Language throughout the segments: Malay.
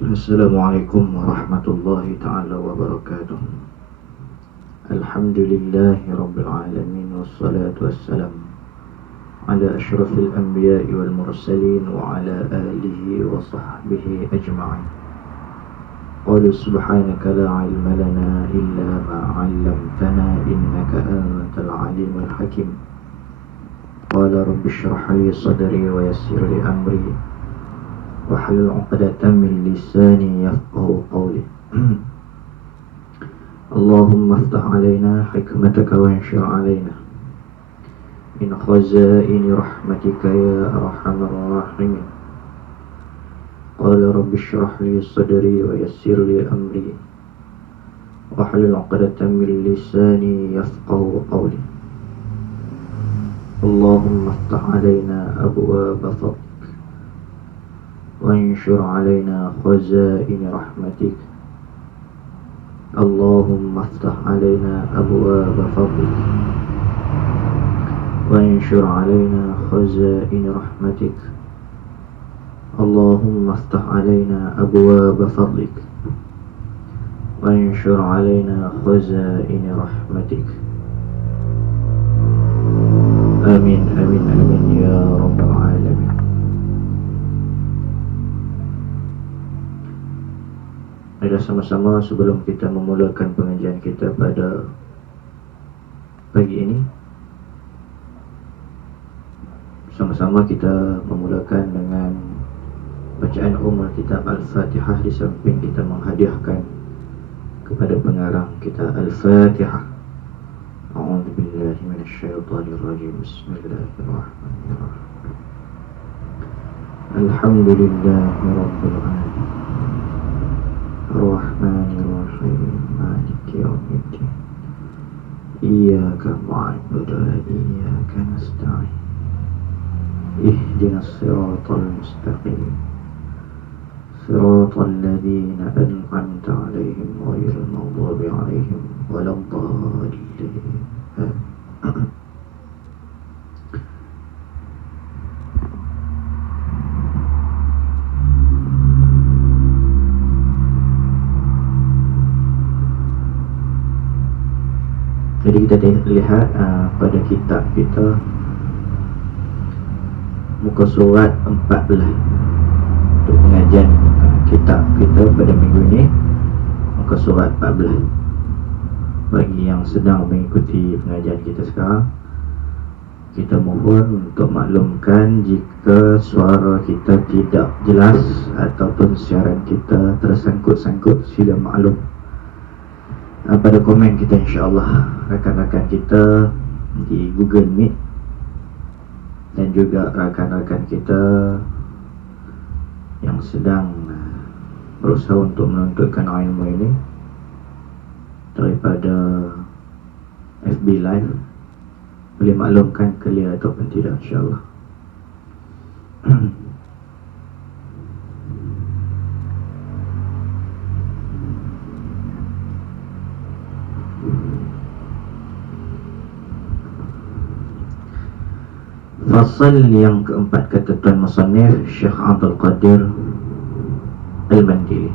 Assalamualaikum warahmatullahi ta'ala wabarakatuh. Alhamdulillahi rabbil alamin. Wassalatu wassalam ala ashrafil anbiya'i wal mursalin wa ala alihi wa sahbihi ajma'in. Qala subhanaka la ilma lana illa ma 'allamtana innaka antal alimul hakim. Qala rabbi shrah li sadri wa yassir li amri wahlul 'uqdatam min lisani yafqahu qawli. Allahumma aftah alaina hikmataka wa anshur alaina min khazaini rahmatika ya arhamar rahimin. Qala rabbi shrah li sadri wa yassir li amri wahlul 'uqdatam min lisani yafqahu qawli. Allahumma aftah alaina abwaaba fadlik وانشر علينا خزائن رحمتك. اللهم افتح علينا أبواب فضلك وانشر علينا خزائن رحمتك. اللهم افتح علينا أبواب فضلك وانشر علينا خزائن رحمتك. آمين آمين آمين يا رب العالمين. Mari sama-sama sebelum kita memulakan pengajian kita pada pagi ini, sama-sama kita memulakan dengan bacaan Ummul Kitab Al-Fatihah, di samping kita menghadiahkan kepada pengarang kita Al-Fatihah. A'udzu billahi minasyaitonir rajim. Bismillahirrahmanirrahim. Alhamdulillahi rabbil alamin. Ar-Rahmanir-Rahim. Maliki yaumiddin. Iyyaka na'budu wa iyyaka nasta'in. Ihdinas siratal mustaqim. Siratal ladzina an'amta 'alaihim ghairil maghdubi 'alaihim waladdallin. Jadi kita lihat pada kitab kita, muka surat 14 untuk pengajian kitab kita pada minggu ini, muka surat 14. Bagi yang sedang mengikuti pengajian kita sekarang, kita mohon untuk maklumkan jika suara kita tidak jelas ataupun siaran kita tersangkut-sangkut, sila maklum. Pada komen kita, insyaAllah rakan-rakan kita di Google Meet dan juga rakan-rakan kita yang sedang berusaha untuk menuntutkan ilmu ini daripada FB Live boleh maklumkan clear ataupun tidak, insyaAllah. Fasal yang keempat, kata Tuan Musannif Syekh Abdul Qadir Al-Mandili,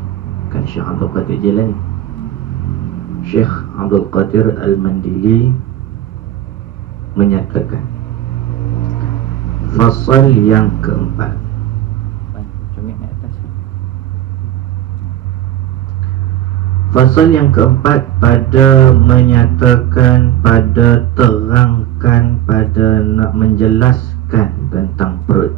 kan Syekh Abdul Qadir Jilani. Syekh Abdul Qadir Al-Mandili menyatakan, fasal yang keempat, fasal yang keempat pada menyatakan, pada terangkan, pada nak menjelaskan tentang perut.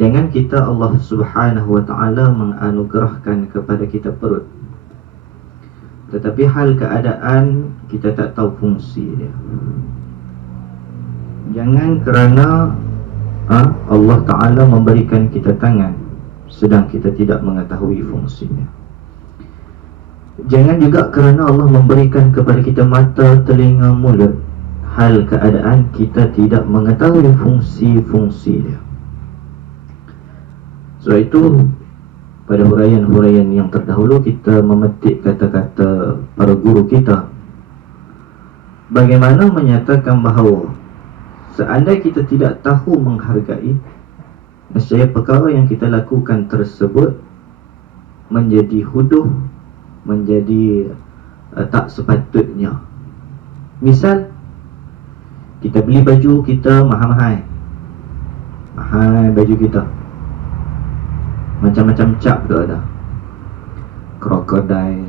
Jangan kita, Allah Subhanahu wa ta'ala menganugerahkan kepada kita perut, tetapi hal keadaan kita tak tahu fungsi dia. Jangan kerana Allah Ta'ala memberikan kita tangan sedang kita tidak mengetahui fungsinya. Jangan juga kerana Allah memberikan kepada kita mata, telinga, mulut, hal keadaan kita tidak mengetahui fungsi-fungsi dia. Sebab itu pada huraian-huraian yang terdahulu kita memetik kata-kata para guru kita, bagaimana menyatakan bahawa seandainya kita tidak tahu menghargai, nescaya perkara yang kita lakukan tersebut menjadi huduh, menjadi tak sepatutnya. Misal, kita beli baju kita mahal-mahal, mahal baju kita, macam-macam cap tu ada, krokodil,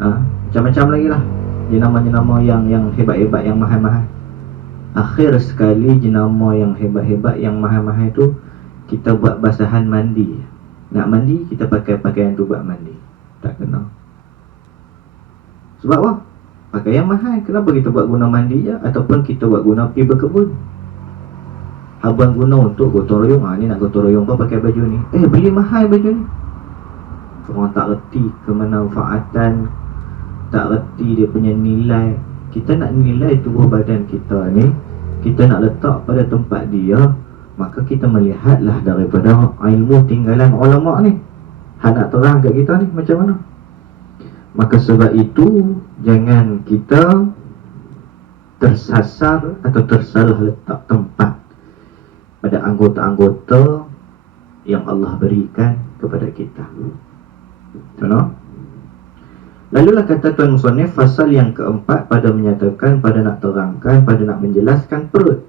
macam-macam lagi lah, jenama-jenama yang hebat-hebat, yang mahal-mahal. Akhir sekali jenama yang hebat-hebat, yang mahal-mahal tu kita buat basahan mandi. Nak mandi, kita pakai pakaian tu buat mandi. Tak kena. Sebab apa? Pakaian mahal. Kenapa kita buat guna mandi je? Ataupun kita buat guna pergi berkebun. Abang guna untuk gotong royong. Ni nak gotong royong kau pakai baju ni. Beli mahal baju ni. Orang tak reti kemanfaatan, tak reti dia punya nilai. Kita nak nilai tubuh badan kita ni, kita nak letak pada tempat dia, maka kita melihatlah daripada ilmu tinggalan ulama ni. Nak terang kat kita ni macam mana. Maka sebab itu, jangan kita tersasar atau tersalah letak tempat pada anggota-anggota yang Allah berikan kepada kita. Betul? Lalulah kata Tuan Musannif, fasal yang keempat pada menyatakan, pada nak terangkan, pada nak menjelaskan perut.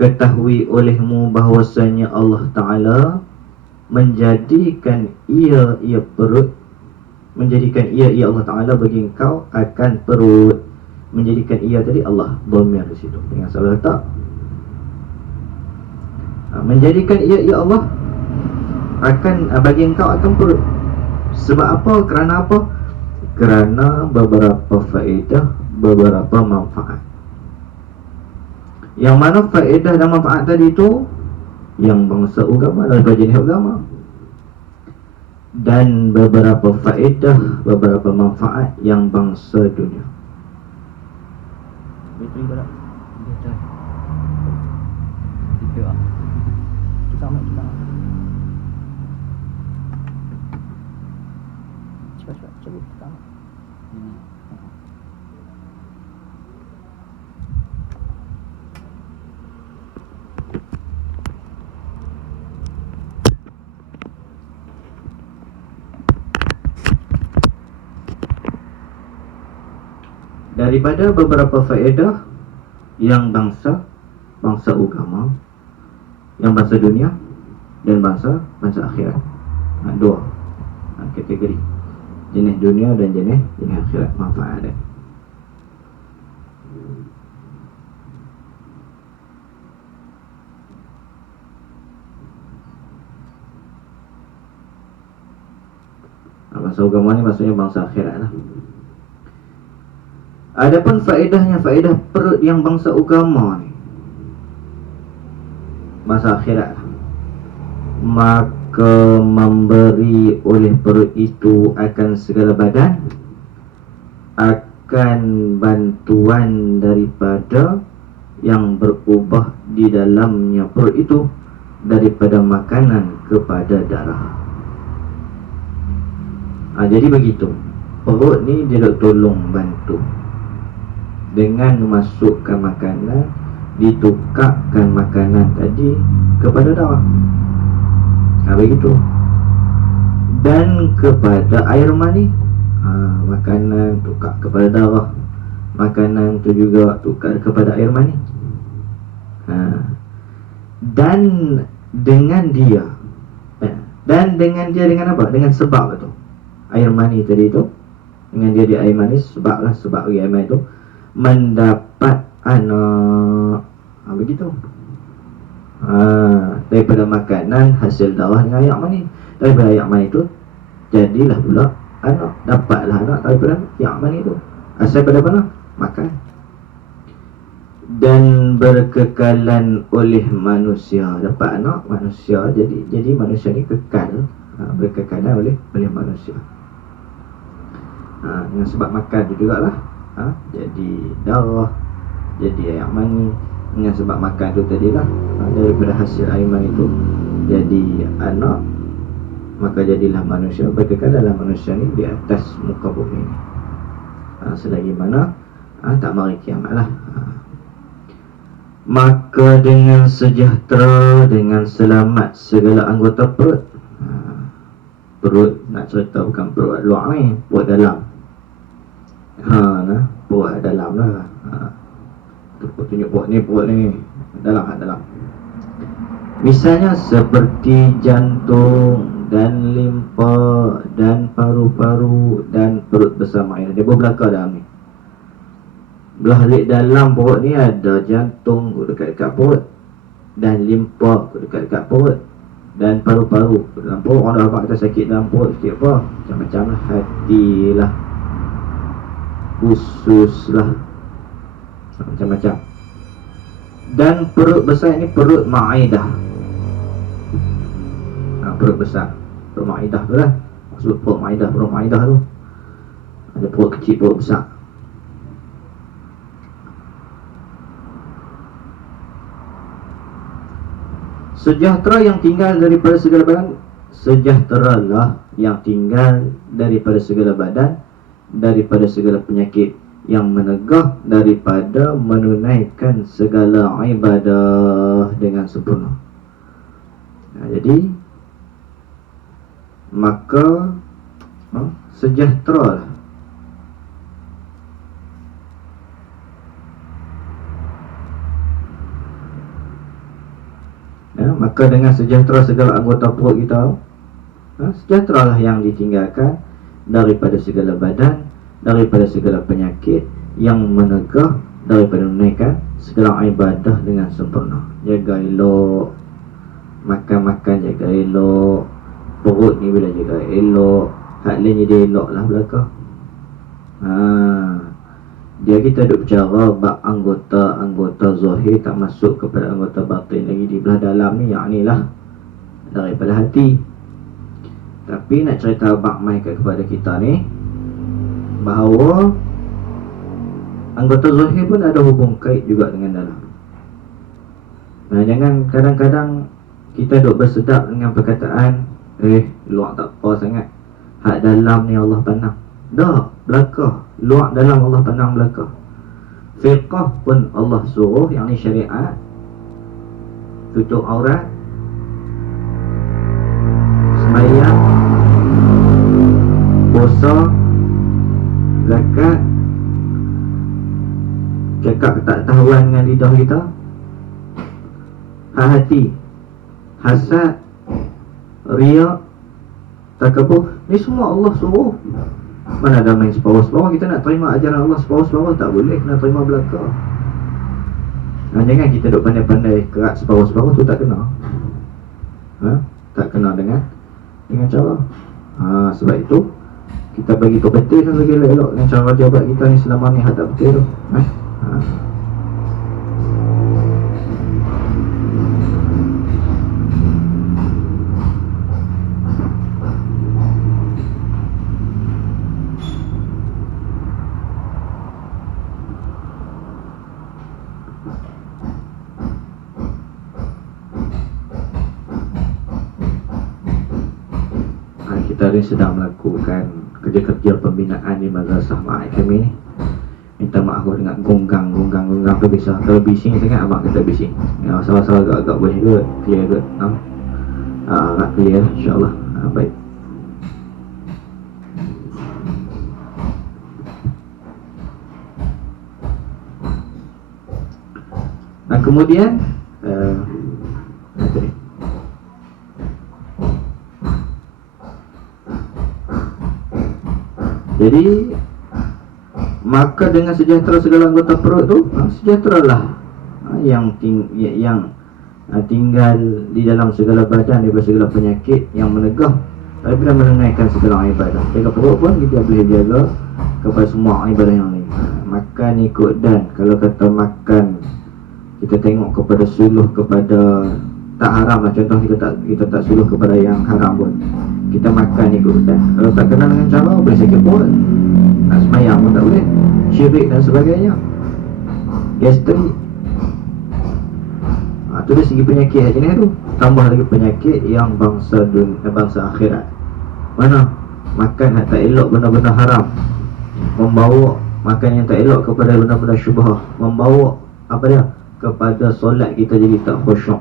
Ketahui olehmu bahawasanya Allah Ta'ala menjadikan ia perut, menjadikan ia Allah Ta'ala bagi engkau akan perut. Menjadikan ia tadi Allah, dhamir di situ, jangan salah letak. Menjadikan ia Allah akan bagi engkau akan perut. Sebab apa? Kerana apa? Kerana beberapa faedah, beberapa manfaat. Yang mana faedah dan manfaat tadi itu yang bangsa agama dan jenis agama, dan beberapa faedah, beberapa manfaat yang bangsa dunia. Betul tak? Betul. Itu ah. Kita ambil kita. Cepat cabut kita. Daripada beberapa faedah yang bangsa agama, yang bangsa dunia dan bangsa akhirat. Dua kategori, jenis dunia dan jenis akhirat manfaat dia. Bangsa agama ni maksudnya bangsa akhirat lah. Adapun faedahnya, faedah perut yang bangsa agama ni, bangsa akhirat, maka memberi oleh perut itu akan segala badan, akan bantuan daripada yang berubah di dalamnya perut itu, daripada makanan kepada darah. Jadi begitu, perut ni dia nak tolong bantu dengan memasukkan makanan, ditukarkan makanan tadi kepada darah. Begitu. Dan kepada air mani, makanan tukar kepada darah, makanan tu juga tukar kepada air mani. Dan dengan dia dengan apa? Dengan sebab itu air mani tadi itu, dengan dia di air mani, sebab air mani itu mendapat anak. Begitu. Daripada makanan hasil darah dengan air mani, daripada air mani itu jadilah pula anak, dapatlah anak daripada air mani itu. Asal pada mana? Makan. Dan berkekalan oleh manusia, dapat anak manusia, jadi manusia ni kekal, berkekalan oleh manusia. Dengan sebab makan tu jugalah, jadi darah, jadi air mani. Dengan sebab makan tu tadilah, daripada hasil air mani tu jadi anak, maka jadilah manusia, berkekalanlah manusia ni di atas muka bumi ni, selagi mana tak mari kiamat lah. maka dengan sejahtera, dengan selamat segala anggota perut. Perut nak cerita bukan perut luar ni, perut dalam. Perut dalam lah. Tunjuk perut ni dalam, dalam. Misalnya seperti jantung dan limpa dan paru-paru dan perut bersama ini. Dia berbelakang dalam ni. Belah dalam perut ni ada jantung dekat-dekat perut, dan limpa dekat-dekat perut, dan paru-paru dalam perut. Orang dah nampak kita sakit dalam perut sikit apa, macam-macam lah. Hati lah, usus lah, macam-macam. Dan perut besar ni perut ma'idah. Perut besar, perut ma'idah tu lah. Maksud perut ma'idah tu ada perut kecil, perut besar. Sejahtera yang tinggal daripada segala badan, sejahteralah yang tinggal daripada segala badan, daripada segala penyakit, yang menegah daripada menunaikan segala ibadah dengan sempurna. Jadi maka sejahteralah. Maka dengan sejahtera segala anggota perut kita, sejahteralah yang ditinggalkan daripada segala badan, daripada segala penyakit, yang menegah daripada menunaikan segala ibadah dengan sempurna. Jaga elok, makan-makan jaga elok, perut ni bila jaga elok, hak lain jadi elok lah belakang. Dia kita duk bicara bab anggota zahir, tak masuk kepada anggota batin lagi. Di belah dalam ni, yang ni lah daripada hati. Tapi nak cerita bab mai kepada kita ni, bahawa anggota zahir pun ada hubung kait juga dengan dalam. Jangan kadang-kadang kita duk bersedap dengan perkataan luar tak apa sangat, hak dalam ni Allah pandang. Dah, belakang, luar dalam Allah pandang belakang. Fiqah pun Allah suruh, yang ni syariat, tutup aurat, sembahyang, puasa, zakat, cakap ketahuan dengan lidah kita, hati, hasad, riak, takabur, ni semua Allah suruh. Mana ada main separuh-separuh. Kita nak terima ajaran Allah separuh-separuh, tak boleh, kena terima belakang. Jangan kita duk pandai-pandai kerat separuh-separuh tu, tak kena. Tak kena dengan cara. Sebab itu kita bagi betul dan bagi elok dengan cara jawabat kita ni selama ni tak betul tu. Kita ni sedang melakukan kerja-kerja pembinaan di madrasah Ma'ad kami ni. Minta maaf aku dengar gonggang tu bisa. Kalau bising sangat abang kata bising. Salah-salah agak-agak boleh ke? Clear ke? Nak clear insyaAllah. Baik. Kemudian jadi maka dengan sejahtera segala anggota perut tu, sejahteralah yang tinggal di dalam segala badan daripada segala penyakit, yang menegah daripada menunaikan segala ibadah. Jaga perut pun kita boleh jaga kepada semua ibadah yang lain. Makan ikut dan, kalau kata makan kita tengok kepada suluh kepada tak haram lah. Contoh kita tak suluh kepada yang haram pun, kita makan ikut dan. Kalau tak kenal dengan cara, boleh sakit perut, nak semayang pun tak boleh, syirik dan sebagainya, gastrik. Itu dari segi penyakit jenis tu. Tambah lagi penyakit yang bangsa akhirat. Mana makan yang tak elok, benda-benda haram, membawa makan yang tak elok kepada benda-benda syubhah, membawa kepada solat kita jadi tak khusyuk,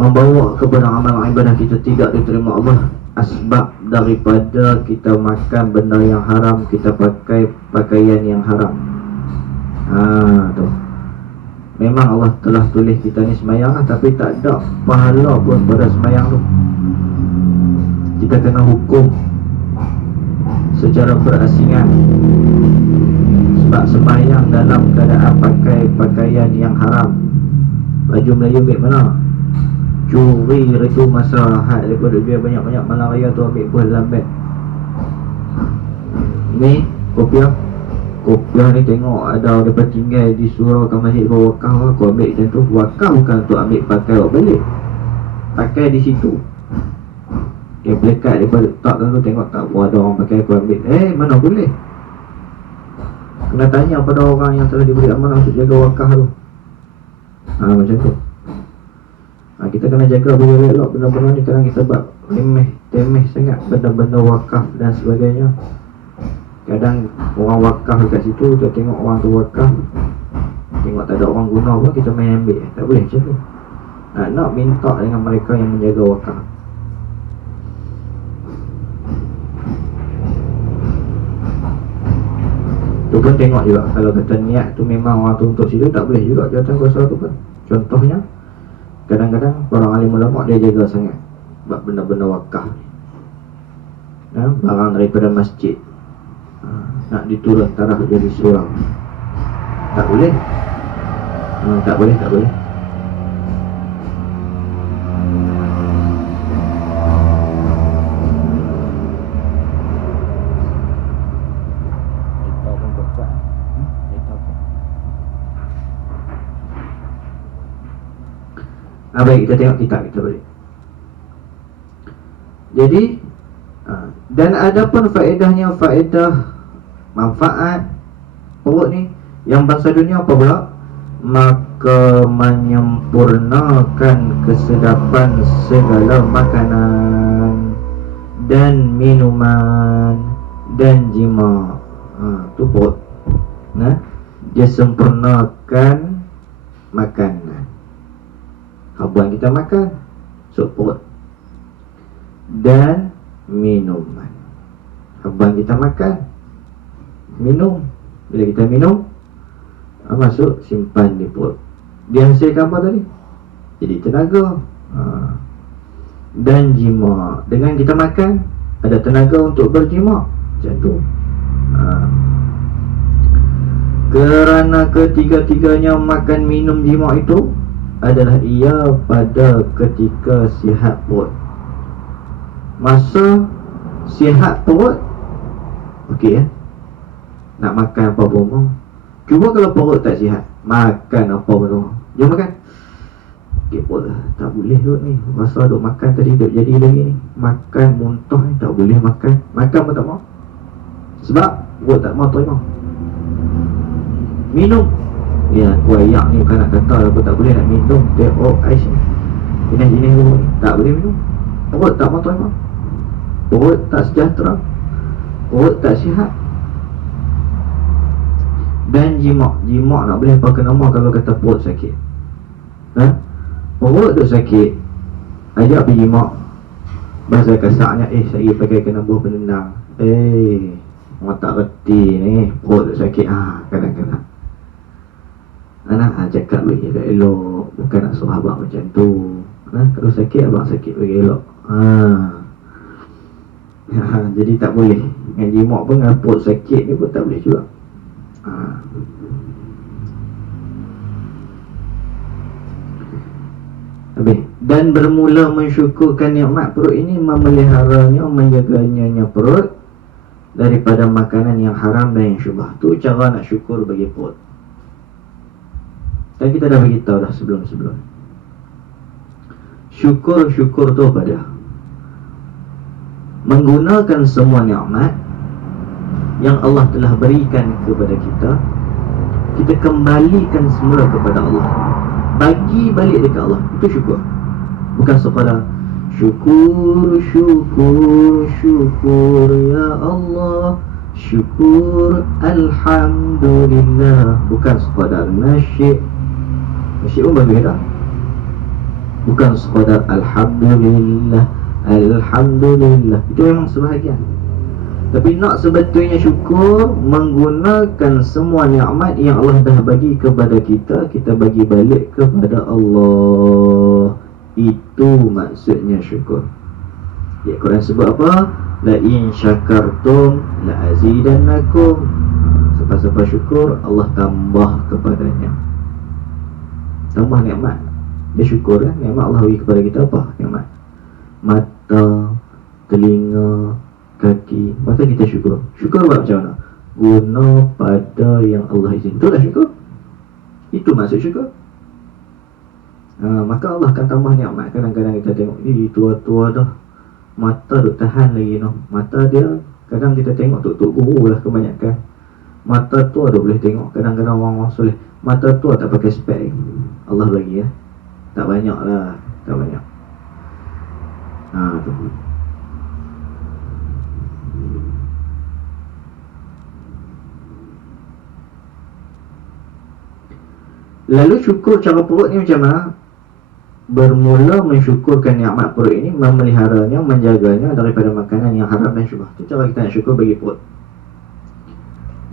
membawa kepada amal ibadah kita tidak diterima Allah, asbab daripada kita makan benda yang haram, kita pakai pakaian yang haram. Tu memang Allah telah tulis kita ni semayang lah, tapi tak ada pahala pun pada semayang tu. Kita kena hukum secara berasingan sebab semayang dalam keadaan pakai pakaian yang haram. Baju Melayu ambil mana? Curi itu masa had daripada dia banyak-banyak malam raya tu ambil pun dalam beg. Ni kopiah ni tengok ada depan tinggal di surau ke masjid wakaf, aku ambil macam tu. Wakaf bukan untuk ambil pakai awak balik, pakai di situ. Dia pelekat daripada tak tu, tengok tak ada orang pakai, aku ambil. Mana boleh. Kena tanya pada orang yang telah diberi amanah untuk jaga wakaf tu. Macam tu. Kita kena jaga benda elok. Benda-benda ni kadang kita buat temeh sangat, benda-benda wakaf dan sebagainya. Kadang orang wakaf dekat situ, kita tengok orang tu wakaf, tengok tak ada orang guna pun kita main ambil. Tak boleh macam tu. Nak minta dengan mereka yang menjaga wakaf. Tu pun tengok juga, kalau kata niat tu memang orang tu untuk situ, tak boleh juga jawatan kuasa tu pun. Contohnya, kadang-kadang orang alim ulama dia jaga sangat buat benda-benda wakaf, barang daripada masjid nak diturun taraf jadi surau, tak boleh. Tak boleh. Baik, kita tengok kitab kita balik. Jadi dan ada pun faedahnya, faedah manfaat perut ni yang bangsa dunia apa pula? Maka menyempurnakan kesedapan segala makanan dan minuman dan jima. Tu perut. Dia sempurnakan makanan. Habuan kita makan, sup perut. Dan minuman. Habuan kita makan, minum. Bila kita minum, masuk, simpan di perut. Dia hasilkan apa tadi? Jadi tenaga. Dan jima. Dengan kita makan, ada tenaga untuk berjima. Macam tu. Kerana ketiga-tiganya makan, minum, jima itu adalah ia pada ketika sihat perut. Masa sihat perut, okey nak makan apa pun mau. Cuba kalau perut tak sihat, makan apa pun mau. Jom makan. Okey perut tak boleh duk ni. Masa duk makan tadi duk jadi lagi ni. Makan muntah ni tak boleh makan. Makan pun tak mau. Sebab perut tak mau terima. Minum. Ya, kuayak ni bukan nak kata aku tak boleh nak minum teh ais ni. Jenis-jenis ni tak boleh minum. Perut tak mau terima. Perut tak sejahtera. Perut tak sihat. Dan jima nak boleh pakai nama kalau kata perut sakit. Perut tu sakit, ajak pergi jima. Bahasa kasarnya, saya pakai kena buah penendang. Orang tak reti ni, perut tu sakit. Kadang-kadang anak cakap bagi elok, bukan nak suruh abang macam tu. Kalau sakit, abang sakit bagi elok. Jadi tak boleh. Dengan jimat pun, dengan perut sakit ni pun tak boleh juga. Habis. Dan bermula mensyukurkan nikmat perut ini, memeliharanya, menjaganya perut daripada makanan yang haram dan yang syubhat. Tu cara nak syukur bagi perut. Dan kita dah beritahu dah sebelum-sebelum. Syukur tu apa dia? Menggunakan semua nikmat yang Allah telah berikan kepada kita, kita kembalikan semula kepada Allah. Bagi balik dekat Allah. Itu syukur. Bukan sekadar syukur ya Allah, syukur alhamdulillah, bukan sekadar nasyid. Nasyid pun bagus dah, bukan sekadar alhamdulillah, alhamdulillah, itu memang sebahagian. Tapi nak sebetulnya syukur menggunakan semua nikmat yang Allah dah bagi kepada kita, kita bagi balik kepada Allah. Itu maksudnya syukur. Ya, Quran sebut apa? La in syakartum la azidannakum. Siapa-siapa syukur, Allah tambah kepadanya. Tambah nikmat. Dia syukur kan? Nikmat Allah bagi kepada kita apa? Nikmat mata, telinga, kaki. Maka kita syukur. Syukur buat macam mana? Guna pada yang Allah izin. Itulah syukur. Itu maksud syukur. Maka Allah akan tambah nikmat. Kadang-kadang kita tengok, tua-tua dah, mata duk tahan lagi no. Mata dia, kadang kita tengok tuk-tuk guru lah kebanyakan. Mata tua dah boleh tengok. Kadang-kadang orang-orang soleh, mata tua tak pakai spek. Allah bagi ya. Tak banyak lah. Tak banyak. Tu. Lalu syukur cara perut ni macam mana? Bermula mensyukurkan nikmat perut ini, memeliharanya, menjaganya daripada makanan yang haram dan syubhah. Itu cara kita nak syukur bagi perut.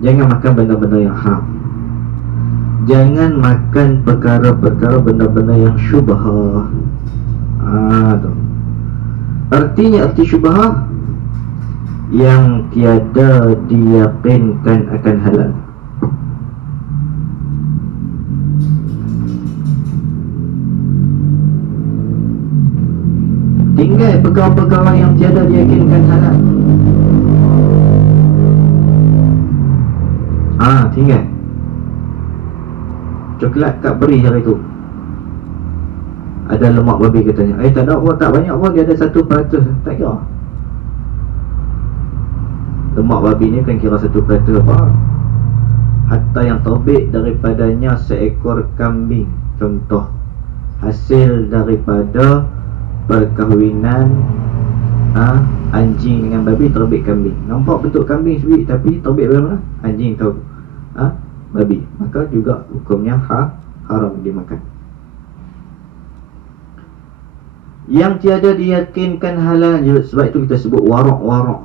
Jangan makan benda-benda yang haram. Jangan makan perkara-perkara benda-benda yang syubhah. Tu. Artinya arti syubhah yang tiada diyakinkan akan halal. Tinggal perkara-perkara yang tiada diyakinkan halal. Tinggal coklat kat beri hari tu ada lemak babi katanya. Tak ada pun, tak banyak pun, dia ada 1%. Tak kira. Lemak babi ni kan kira 1% apa. Hatta yang terbit daripadanya seekor kambing, contoh hasil daripada perkahwinan anjing dengan babi, terbit kambing. Nampak bentuk kambing sebiji, tapi terbit dari mana? Anjing tahu babi. Maka juga hukumnya haram dimakan. Yang tiada diyakinkan halal, sebab itu kita sebut warak-warak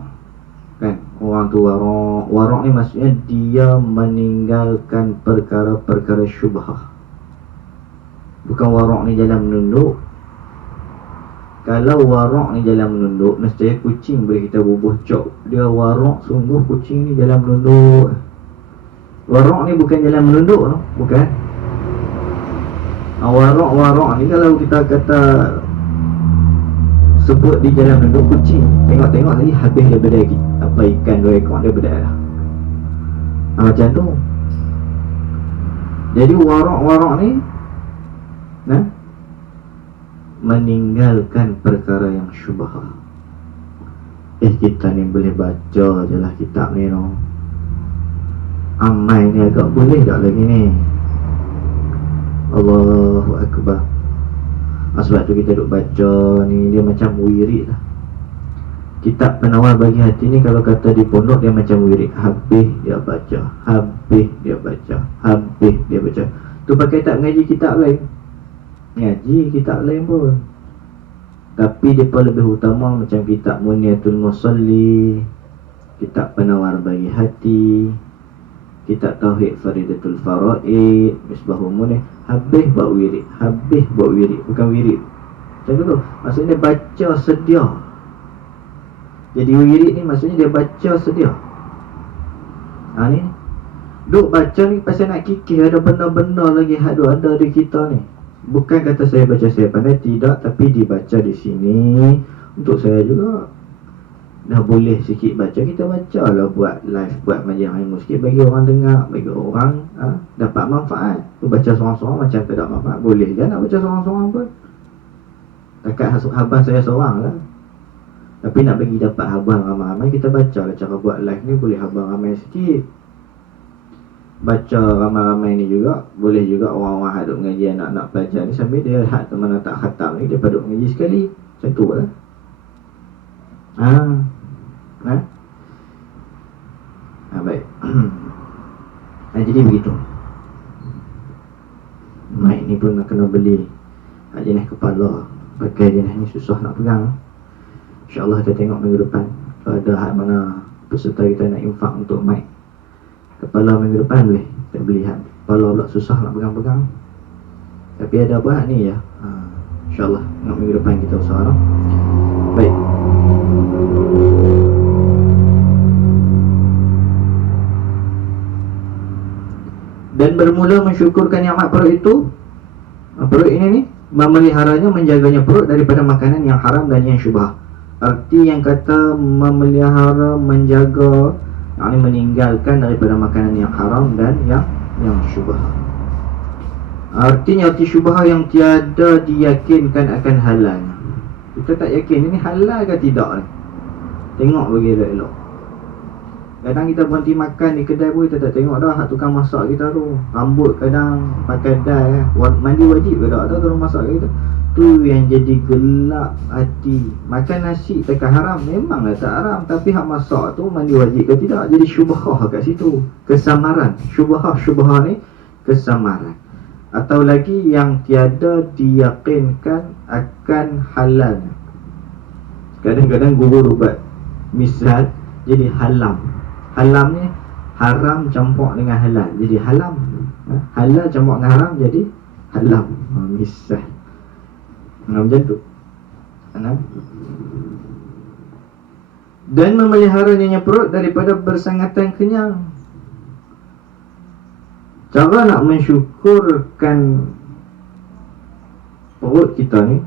kan. Orang tu warak. Warak ni maksudnya dia meninggalkan perkara-perkara syubhah. Bukan warak ni jalan menunduk. Kalau warak ni jalan menunduk, nescaya kucing boleh kita bubuh cok. Dia warak, sungguh kucing ni jalan menunduk. Warak ni bukan jalan menunduk no? Bukan. Warak ni kalau kita kata sebut di jalan menunduk, kucing tengok-tengok lagi habis daripada lagi apa ikan 2 ekor daripada dah. Macam tu. Jadi warak-warak ni meninggalkan perkara yang syubhah. Kita ni boleh baca je lah kitab ni no. Amal ni agak boleh tak lagi ni. Allahu Akbar. Sebab tu kita duk baca ni, dia macam wirid lah. Kitab Penawar Bagi Hati ni kalau kata di pondok dia macam wirid. Habis dia baca, habis dia baca, habis dia baca. Tu pakai tak ngaji kitab lain. Ngaji kitab lain pun, tapi dia pun lebih utama macam kitab Muniatul Musalli, kitab Penawar Bagi Hati, kitab Tauhid Faridatul Faraid, Misbahul Munir. Habis buat wirid, habis buat wirid. Bukan wirid macam tu, maksudnya baca sedia. Jadi wirid ni maksudnya dia baca sedia. Ni duk baca ni pasal nak kikir ada benda-benda lagi ada di kita ni. Bukan kata saya baca saya pandai, tidak, tapi dibaca di sini untuk saya juga. Dah boleh sikit baca, kita baca lah, buat live, buat majlis ilmu sikit bagi orang dengar, bagi orang dapat manfaat. Tu baca seorang-seorang macam tak ada manfaat. Boleh je nak baca seorang-seorang pun. Takat habang saya seorang lah, tapi nak bagi dapat habang ramai-ramai, kita baca lah. Cara buat live ni boleh habang ramai sikit. Baca ramai-ramai ni juga boleh juga orang-orang hadut mengaji, anak-anak pelajar ni sambil dia teman tak khatam ni, dia paduk mengaji sekali. Macam tu lah. Jadi begitu. Mic ni pun nak kena beli jenis kepala. Pakai jenis ni susah nak pegang. InsyaAllah kita tengok minggu depan kalau ada hak mana peserta kita nak infak untuk mic kepala minggu depan boleh kita beli hak kepala pula susah nak pegang-pegang. Tapi ada apa hak ni ya. InsyaAllah tengok minggu depan kita usaha lah. Baik. Dan bermula mensyukurkan nikmat perut itu. Perut ini ni memeliharanya, menjaganya perut daripada makanan yang haram dan yang syubhah. Arti yang kata memelihara, menjaga, yakni meninggalkan daripada makanan yang haram dan yang syubhah. Artinya arti syubhah yang tiada diyakinkan akan halalnya. Kita tak yakin ini halal ke tidak ni. Tengok bagi elok-elok. Kadang kita berhenti makan di kedai pun kita tak tengok dah hak tukang masak kita tu. Rambut kadang pakai dye, mandi wajib ke tak? Tolong masak kita. Tu yang jadi gelap hati. Makan nasi takkan haram, memanglah tak haram, tapi hak masak tu mandi wajib ke tidak? Jadi syubhah kat situ. Kesamaran. Syubhah ni kesamaran. Atau lagi yang tiada diyakinkan akan halal. Kadang-kadang guru buat misal jadi halam. Halam ni haram campur dengan halal, jadi halam. Halal campur dengan haram jadi halam. Misal macam tu. Dan memelihara nyonya perut daripada bersangatan kenyang. Cara nak mensyukurkan perut kita ni,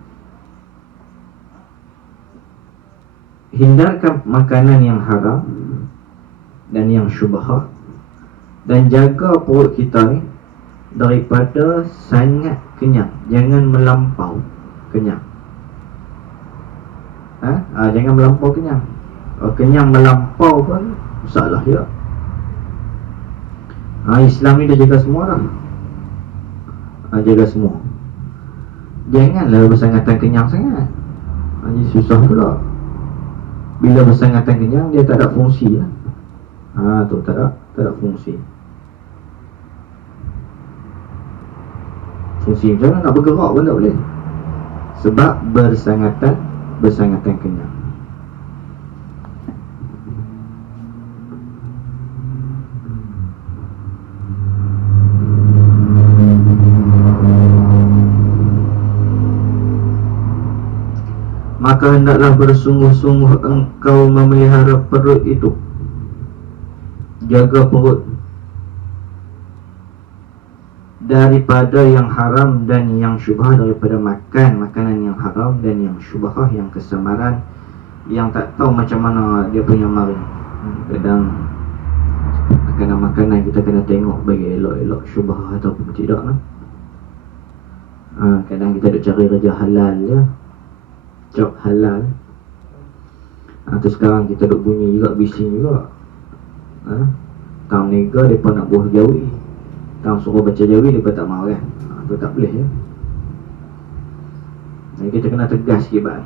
hindarkan makanan yang haram dan yang syubhah, dan jaga perut kita ni daripada sangat kenyang. Jangan melampau kenyang. Jangan melampau kenyang. Kenyang melampau pun masalah dia. Islam ni dah jaga semua dah. Jaga semua. Janganlah bersangatan kenyang sangat. Jadi susah pula. Bila bersangatan kenyang dia tak ada fungsi lah. Tu tak ada fungsi. Fungsi macam mana nak bergerak pun tak boleh. Sebab bersangatan kenyang. Maka hendaklah bersungguh-sungguh engkau memelihara perut itu. Jaga perut daripada yang haram dan yang syubhah, daripada makan makanan yang haram dan yang syubhah, yang kesamaran, yang tak tahu macam mana dia punya mari. Kadang makanan kita kena tengok bagi elok-elok syubhah ataupun tidak lah. Kadang kita duk cari kerja halal je, job halal. Tu sekarang kita duk bunyi juga, bising juga. Tang nega mereka nak buah jawi, tang suruh baca jawi mereka tak mahu kan. Tu tak boleh ya. Jadi kita kena tegas sikit bang.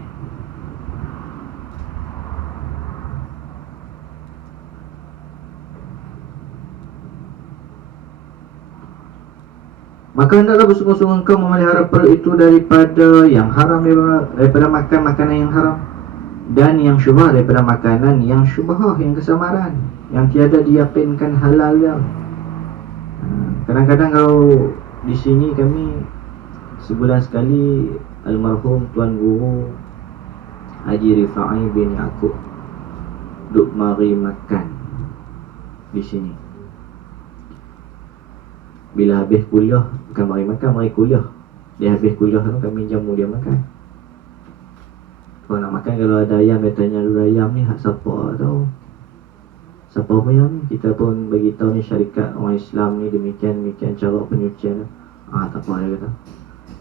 Maka hendaklah bersungguh-sungguh engkau memelihara perut itu daripada yang haram, daripada makan makanan yang haram, dan yang syubhah, daripada makanan yang syubhah, yang kesamaran, yang tiada diyakinkan halal yang. Kadang-kadang kalau di sini kami sebulan sekali almarhum Tuan Guru Haji Rifai bin Yaakob duk mari makan di sini. Bila habis kuliah, bukan mari makan, mari kuliah. Dia habis kuliah tu kami jamu dia makan. Kalau nak makan, kalau ada ayam, dia tanya dulu ayam ni hak siapa tahu. Siapa punya ni? Kita pun bagi tahu ni syarikat orang Islam ni demikian cara penyucian. Tak apa dia kata.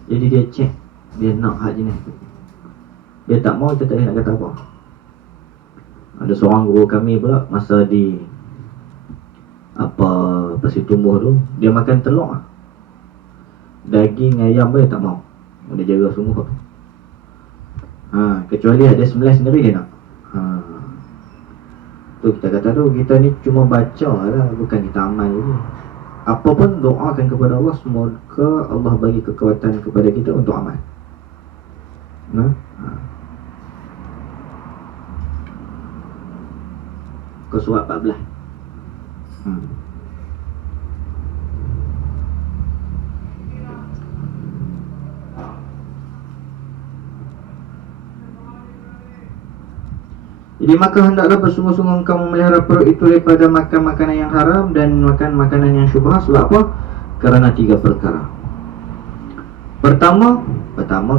Jadi dia check, dia nak hak jenis tu. Dia tak mau, kita tak boleh nak kata apa. Ada seorang guru kami pula masa di Pasir Tumbuh tu, dia makan telur. Daging ayam pun dia tak mau. Dia jaga semua. Kecuali ada sembelih sendiri dia nak. Tu kita kata tu, kita ni cuma baca lah, bukan kita amal je. Apa pun doakan kepada Allah, semoga Allah bagi kekuatan kepada kita untuk amal. Nah, ke surat 14. Jadi maka hendaklah bersungguh-sungguh engkau memelihara perut itu daripada makan makanan yang haram dan makan makanan yang syubhat. Sebab apa? Kerana 3 perkara. Pertama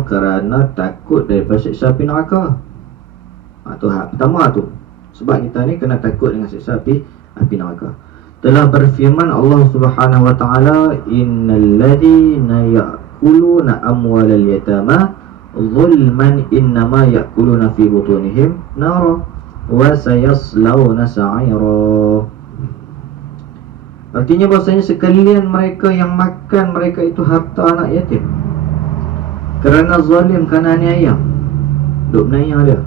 kerana takut daripada siksa api neraka. Pertama tu. Sebab kita ni kena takut dengan siksa api neraka. Telah berfirman Allah Subhanahu wa taala, innal ladzina ya'kuluna amwalal yatama zulman innama ya'kuluna fi butunihim nara wa sayaslawna sa'ira. Artinya bahasanya sekalian mereka yang makan mereka itu harta anak yatim kerana zalim, kerana aniaya, duk menayang dia,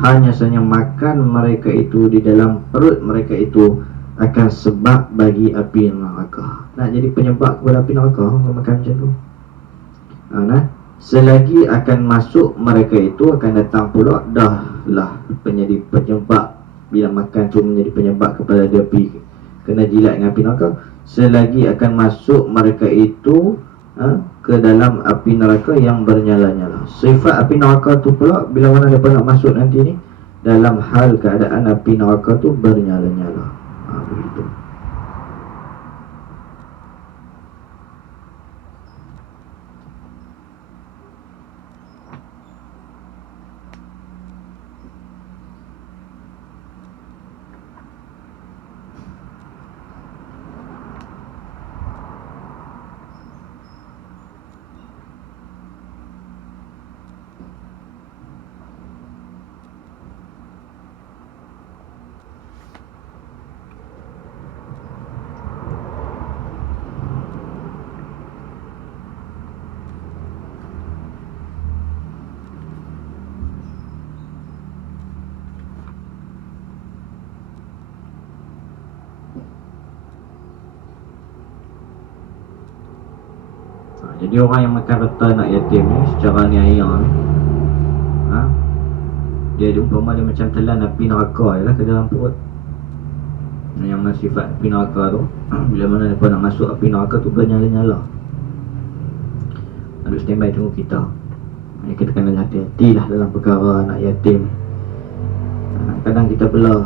hanya saja makan mereka itu di dalam perut mereka itu akan sebab bagi api neraka. Nak jadi penyebab kepada api neraka makan macam tu. Selagi akan masuk mereka itu akan datang pula dah lah menjadi penyebab. Bila makan tu menjadi penyebab kepada dia pergi kena jilat dengan api neraka. Selagi akan masuk mereka itu ke dalam api neraka yang bernyala-nyala. Sifat api neraka tu pula bila mana mereka nak masuk nanti ni, dalam hal keadaan api neraka tu bernyala-nyala. Begitu. Jadi orang yang makan harta anak yatim ni secara niaya ni, dia umpama dia macam telan api neraka je ke dalam perut. Yang sifat api neraka tu bila mana mereka nak masuk api neraka tu bernyala-nyala. Ada standby tunggu kita. Kita kena hati-hati lah dalam perkara anak yatim. Kadang kita belah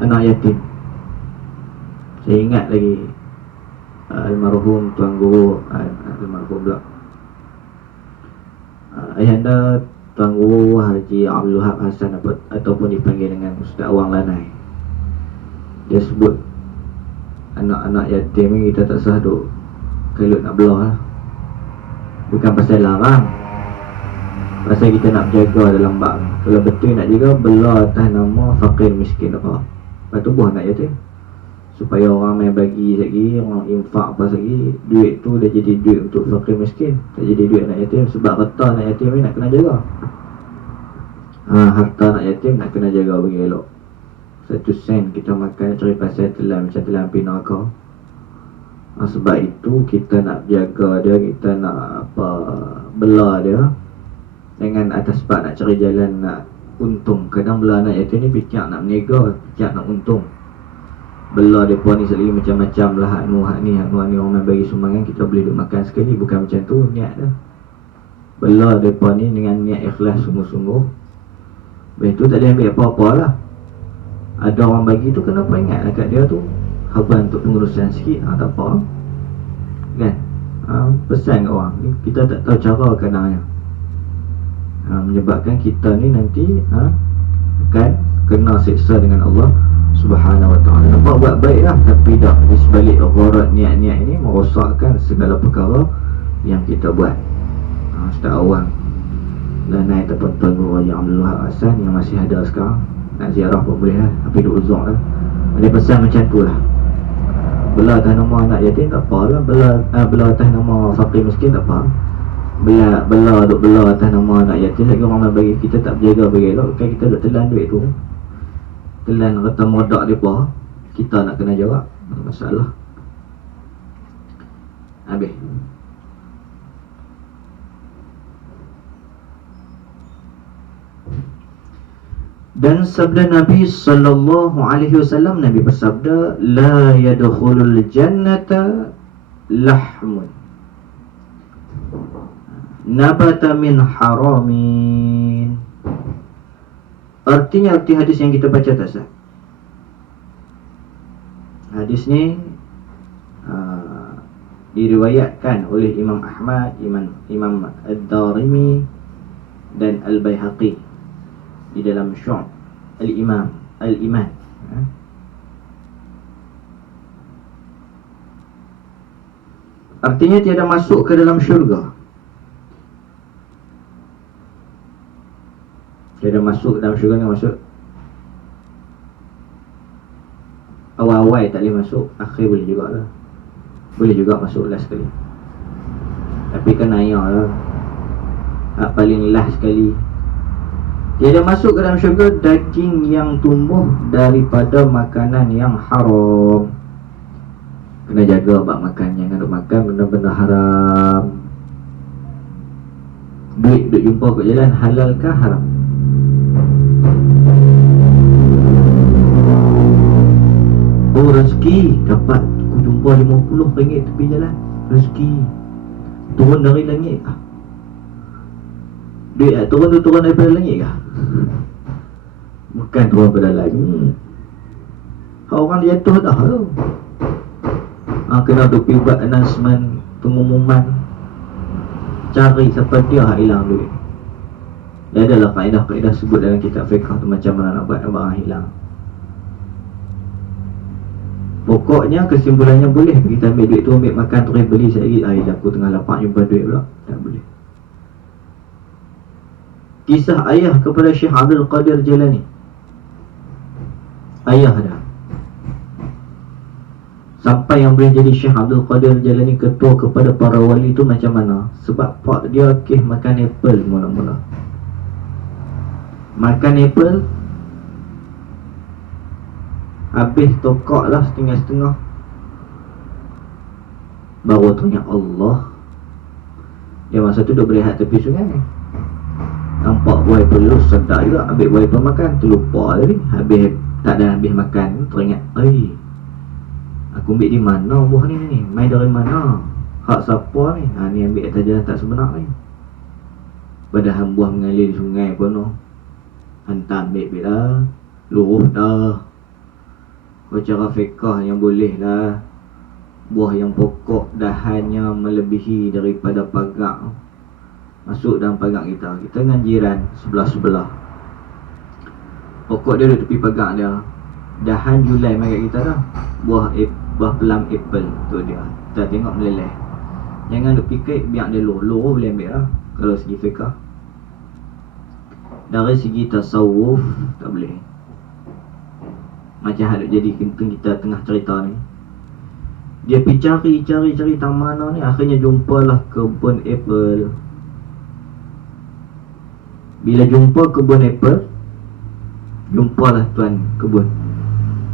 anak yatim. Saya ingat lagi almarhum Tuan Guru, almarhum pula ayahanda Tuan Guru Haji Abdul Wahab Hassan ataupun dipanggil dengan Ustaz Wang Lanai. Dia sebut anak-anak yatim ni kita tak sah duk kelut nak belah lah. Bukan pasal larang, pasal kita nak jaga dalam bab ni. Kalau betul nak jaga, belah atas nama fakir miskin apa tubuh anak yatim, supaya orang main bagi lagi, orang infak apa lagi, duit tu dah jadi duit untuk fakir miskin, tak jadi duit anak yatim. Sebab harta anak yatim ni nak kena jaga. Harta anak yatim nak kena jaga bagi elok. 1 sen kita makan cari pasal telan macam telan api neraka. Sebab itu kita nak jaga dia, kita nak bela dia dengan atas sebab nak cari jalan nak untung. Kadang bela anak yatim ni fikir nak meniaga, fikir nak untung. Bela mereka ni sekali macam-macam lah, hak ni orang main bagi sumbangan, kita boleh duk makan sekali. Bukan macam tu niat dah. Bela mereka ni dengan niat ikhlas sungguh-sungguh. Lepas tu tak boleh ambil apa-apa lah. Ada orang bagi tu kena peringat lah kat dia tu, haban untuk pengurusan sikit, tak apa kan. Pesan kat orang ni, kita tak tahu cara kadangnya, menyebabkan kita ni nanti akan kena siksa dengan Allah Subhanahu wa ta'ala. Nampak buat baik lah, tapi dah di sebalik gharat niat-niat ini merosakkan segala perkara yang kita buat. Ustaz Awang Lanai ataupun Tuan Guru Haji Abdul Wahab Hassan yang masih ada sekarang, nak ziarah pun boleh lah, tapi duk uzur lah. Ada pesan macam tu lah. Bela atas nama anak yatim tak apa lah, bela atas nama fakir miskin tak apa. Bela atas nama anak yatim, lagi orang bagi kita tak berjaga bagi elok, kan kita duk telan duit tu. telan kata modak depa, kita nak kena jawab, masalah. Habis. Dan sabda Nabi sallallahu alaihi wasallam, Nabi bersabda, la yadkhulul jannata lahmun nabata min haramin. Artinya arti hadis yang kita baca tak sah. Hadis ni diriwayatkan oleh Imam Ahmad, Imam Ad-Darimi dan Al-Baihaqi di dalam Syu'ab Al-Iman. Artinya tiada masuk ke dalam syurga. Tiada masuk ke dalam syurga ni maksud awal-awal tak boleh masuk, akhir boleh juga lah. Boleh juga masuk last sekali. Tapi kan ayah lah, paling last sekali. Tiada masuk ke dalam syurga daging yang tumbuh daripada makanan yang haram. Kena jaga bab makan, jangan duk makan benda-benda haram. Duit duk jumpa kat jalan, halal ke haram? Oh, rezeki dapat aku jumpa RM50 tepi jalan, rezeki turun dari langit kah? Duit turun daripada langit kah? Bukan turun daripada langit. Orang jatuh dah tu. Kena tu pergi buat announcement, pengumuman, cari siapa dia hilang duit. Dia adalah kaedah-kaedah sebut dalam kitab fiqh tu macam mana nak buat barang hilang. Pokoknya kesimpulannya boleh kita ambil duit tu, ambil makan terus beli sekali. Aku tengah lapar jumpa duit pula, tak boleh. Kisah ayah kepada Syekh Abdul Qadir Jilani. Ayah dah sampai yang boleh jadi Syekh Abdul Qadir Jilani ketua kepada para wali tu macam mana? Sebab pak dia makan apple mula-mula. Makan apple, habis tokak lah setengah-setengah, baru teringat Allah. Dia masa tu duduk berehat tepi sungai, nampak buah apple lu sedap juga, ambil buah apple makan, terlupa tadi. Habis tak ada habis makan, teringat, aku ambil di mana buah ni? Main dari mana? Hak siapa ni? Ni ambil atas jalan tak sebenar ni. Padahal buah mengalir di sungai pun hantar ambil lah, luruh dah. Kau cara fiqah yang boleh lah, buah yang pokok dahannya melebihi daripada pagak masuk dalam pagak kita. Kita dengan jiran sebelah-sebelah, pokok dia duduk tepi pagak dia, dahan Julai makan kita dah. Buah pelam apple tu dia, kita tengok meleleh. Jangan duk fikir biar dia luruh boleh ambil lah. Kalau segi fiqah, dari segi tasawuf tak boleh. Macam hal jadi kita tengah cerita ni, dia pergi cari tang mana ni, akhirnya jumpalah kebun apple. Bila jumpa kebun apple, jumpalah tuan kebun.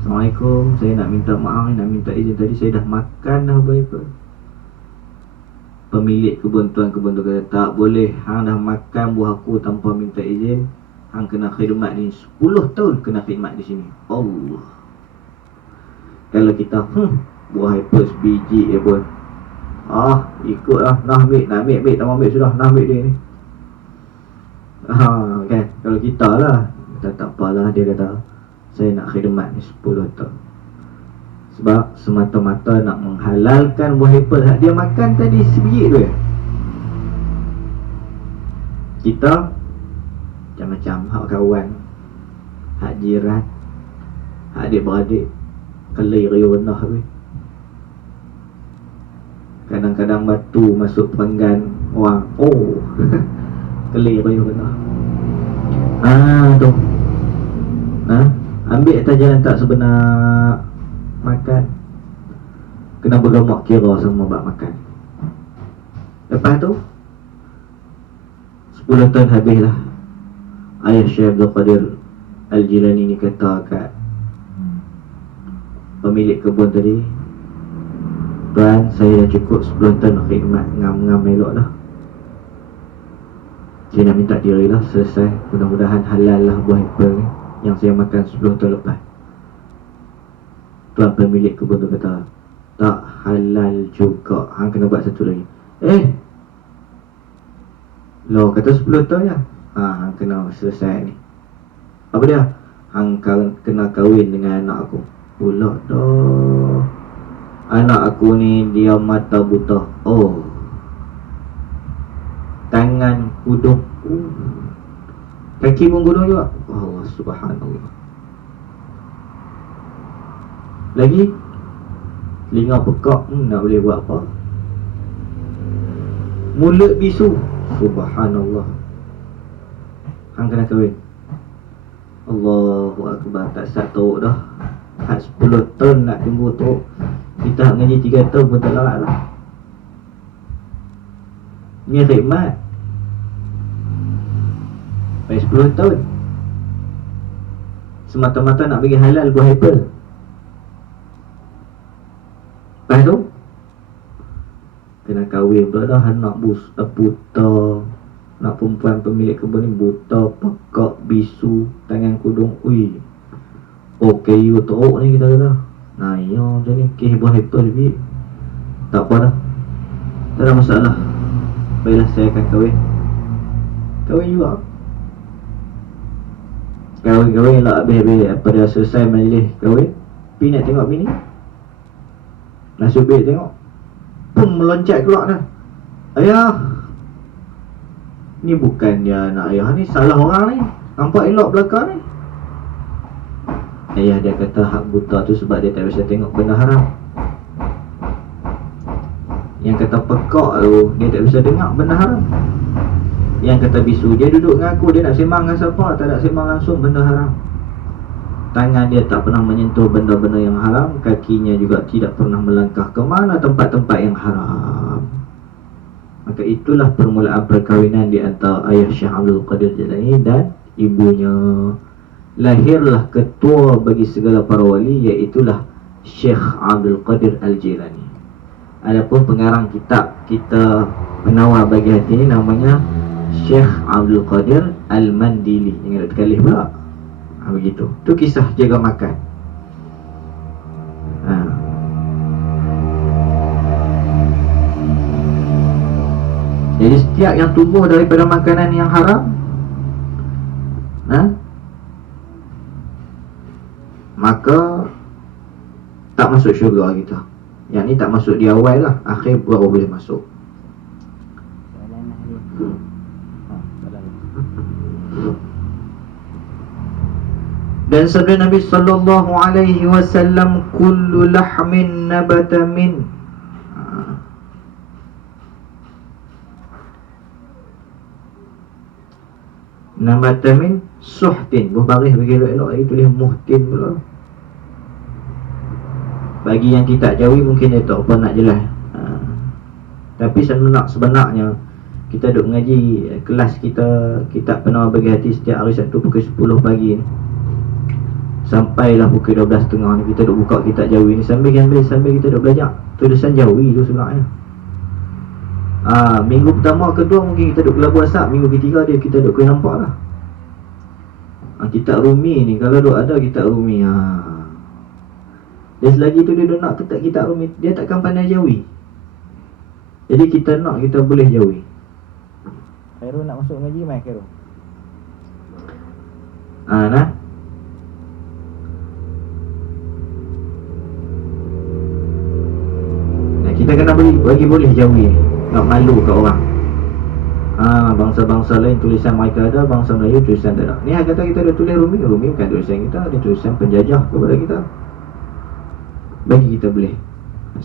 Assalamualaikum, saya nak minta maaf, nak minta izin, tadi saya dah makan dah buah apple. Pemilik kebun, tuan kebun tu kata, tak boleh, hang dah makan buah aku tanpa minta izin, hang kena khidmat ni 10 tahun kena khidmat di sini. Allah. Kalau kita buah apple sebiji pun, ikutlah, nak ambil, tak mau ambil sudah, nak ambil dia ni. Kan, kalau kita lah, kita tak apalah, dia kata saya nak khidmat ni 10 tahun. Sebab semata-mata nak menghalalkan buah apple hak dia makan tadi sebiji tu ya. Kita macam-macam, hak kawan, hak jiran, hak adik-beradik, kelai riuh rendah habis. Kadang-kadang batu masuk perenggan orang, kelai riuh rendah. Tu ambil atas jalan tak sebenar, makan kena bergemak kira sama bab makan. Lepas tu 10 tahun habislah. Ayah Syekh Abdul Qadir Al-Jilani ni kata kat pemilik kebun tadi, tuan, saya dah cukup 10 ton khidmat, ngam-ngam elok dah. Saya nak minta diri lah, selesai. Mudah-mudahan halal lah buah apple ni yang saya makan 10 tahun lepas. Tuan pemilik kebun tu kata, tak halal juga, hang kena buat satu lagi. Loh, kata 10 tahun ya. Hang kena selesai ni. Apa dia? Hang kena kahwin dengan anak aku. Pula dah. Anak aku ni dia mata buta. Oh, tangan kudung, kaki pun kudung juga. Allah subhanallah. Lagi telinga pekak, nak boleh buat apa? Mulut bisu. Subhanallah. Hang kena kahwin. Allahu Akbar. Tak sat teruk dah. Hak 10 tahun nak tunggu teruk. Kita ngaji 3 tahun pun tak larat lah. Ni khidmat sampai 10 tahun semata-mata nak bagi halal buah apple. Lepas tu kena kahwin pula dah. Anak buta, nak perempuan pemilik kebun ni buta, pekak, bisu, tangan kudung. Ui, you teruk ni kita kata. Nah, ya macam ni, keh buah apple lebih. Tak apa dah, tak ada masalah. Baiklah, saya akan kahwin. Kahwin juga. Kahwin lah, habis-habis apa dah selesai majlis kahwin, pergi nak tengok bini. Nasib baik tengok, pun meloncat keluar dah. Ayah, ni bukan dia anak ayah ni, salah orang ni. Nampak elok belakang ni. Ayah dia kata hak buta tu sebab dia tak bisa tengok benda haram. Yang kata pekak tu, dia tak bisa dengar benda haram. Yang kata bisu, dia duduk dengan aku, dia nak sembang dengan siapa, tak nak sembang langsung benda haram. Tangan dia tak pernah menyentuh benda-benda yang haram. Kakinya juga tidak pernah melangkah ke mana tempat-tempat yang haram. Maka itulah permulaan perkahwinan di antara ayah Syekh Abdul Qadir Jilani dan ibunya. Lahirlah ketua bagi segala para wali, iaitulah Syekh Abdul Qadir Al-Jilani. Adapun pengarang kitab kita penawar bagi hati ini namanya Syekh Abdul Qadir Al-Mandili. Jangan terkalih pula. Begitu. Tu kisah jaga makan. Jadi setiap yang tumbuh daripada makanan yang haram, maka tak masuk syurga kita. Yang ni tak masuk di awal lah, akhir baru boleh masuk. Dan sabda Nabi sallallahu alaihi wasallam, kullu lahmin nabata min suhtin. Buah baris bagi elok-elok lagi tulis muhtin pula. Bagi yang kita jawi mungkin dia tak apa nak jelas. Tapi sebenarnya kita duk mengaji kelas kita penawar bagi hati setiap hari Sabtu pukul 10 pagi ni, sampailah pukul 12.30 ni kita duk buka kitab jawi ni sambil kita duk belajar tulisan jawi tu sebenarnya. Minggu pertama, kedua mungkin kita duk kelabu asap, minggu ketiga dia kita duk kena nampak lah. Kitab Rumi ni kalau duk ada kitab Rumi, dia selagi tu dia duk nak kitab Rumi, dia takkan pandai jawi. Jadi kita boleh jawi. Khairul nak masuk ngaji mai Khairul. Kita kena bagi boleh jawi ni. Tak malu kat orang. Bangsa-bangsa lain tulisan mereka ada, bangsa Melayu tulisan tak ada. Ni kata kita ada tulis Rumi bukan tulisan kita, dia tulisan penjajah kepada kita. Bagi kita boleh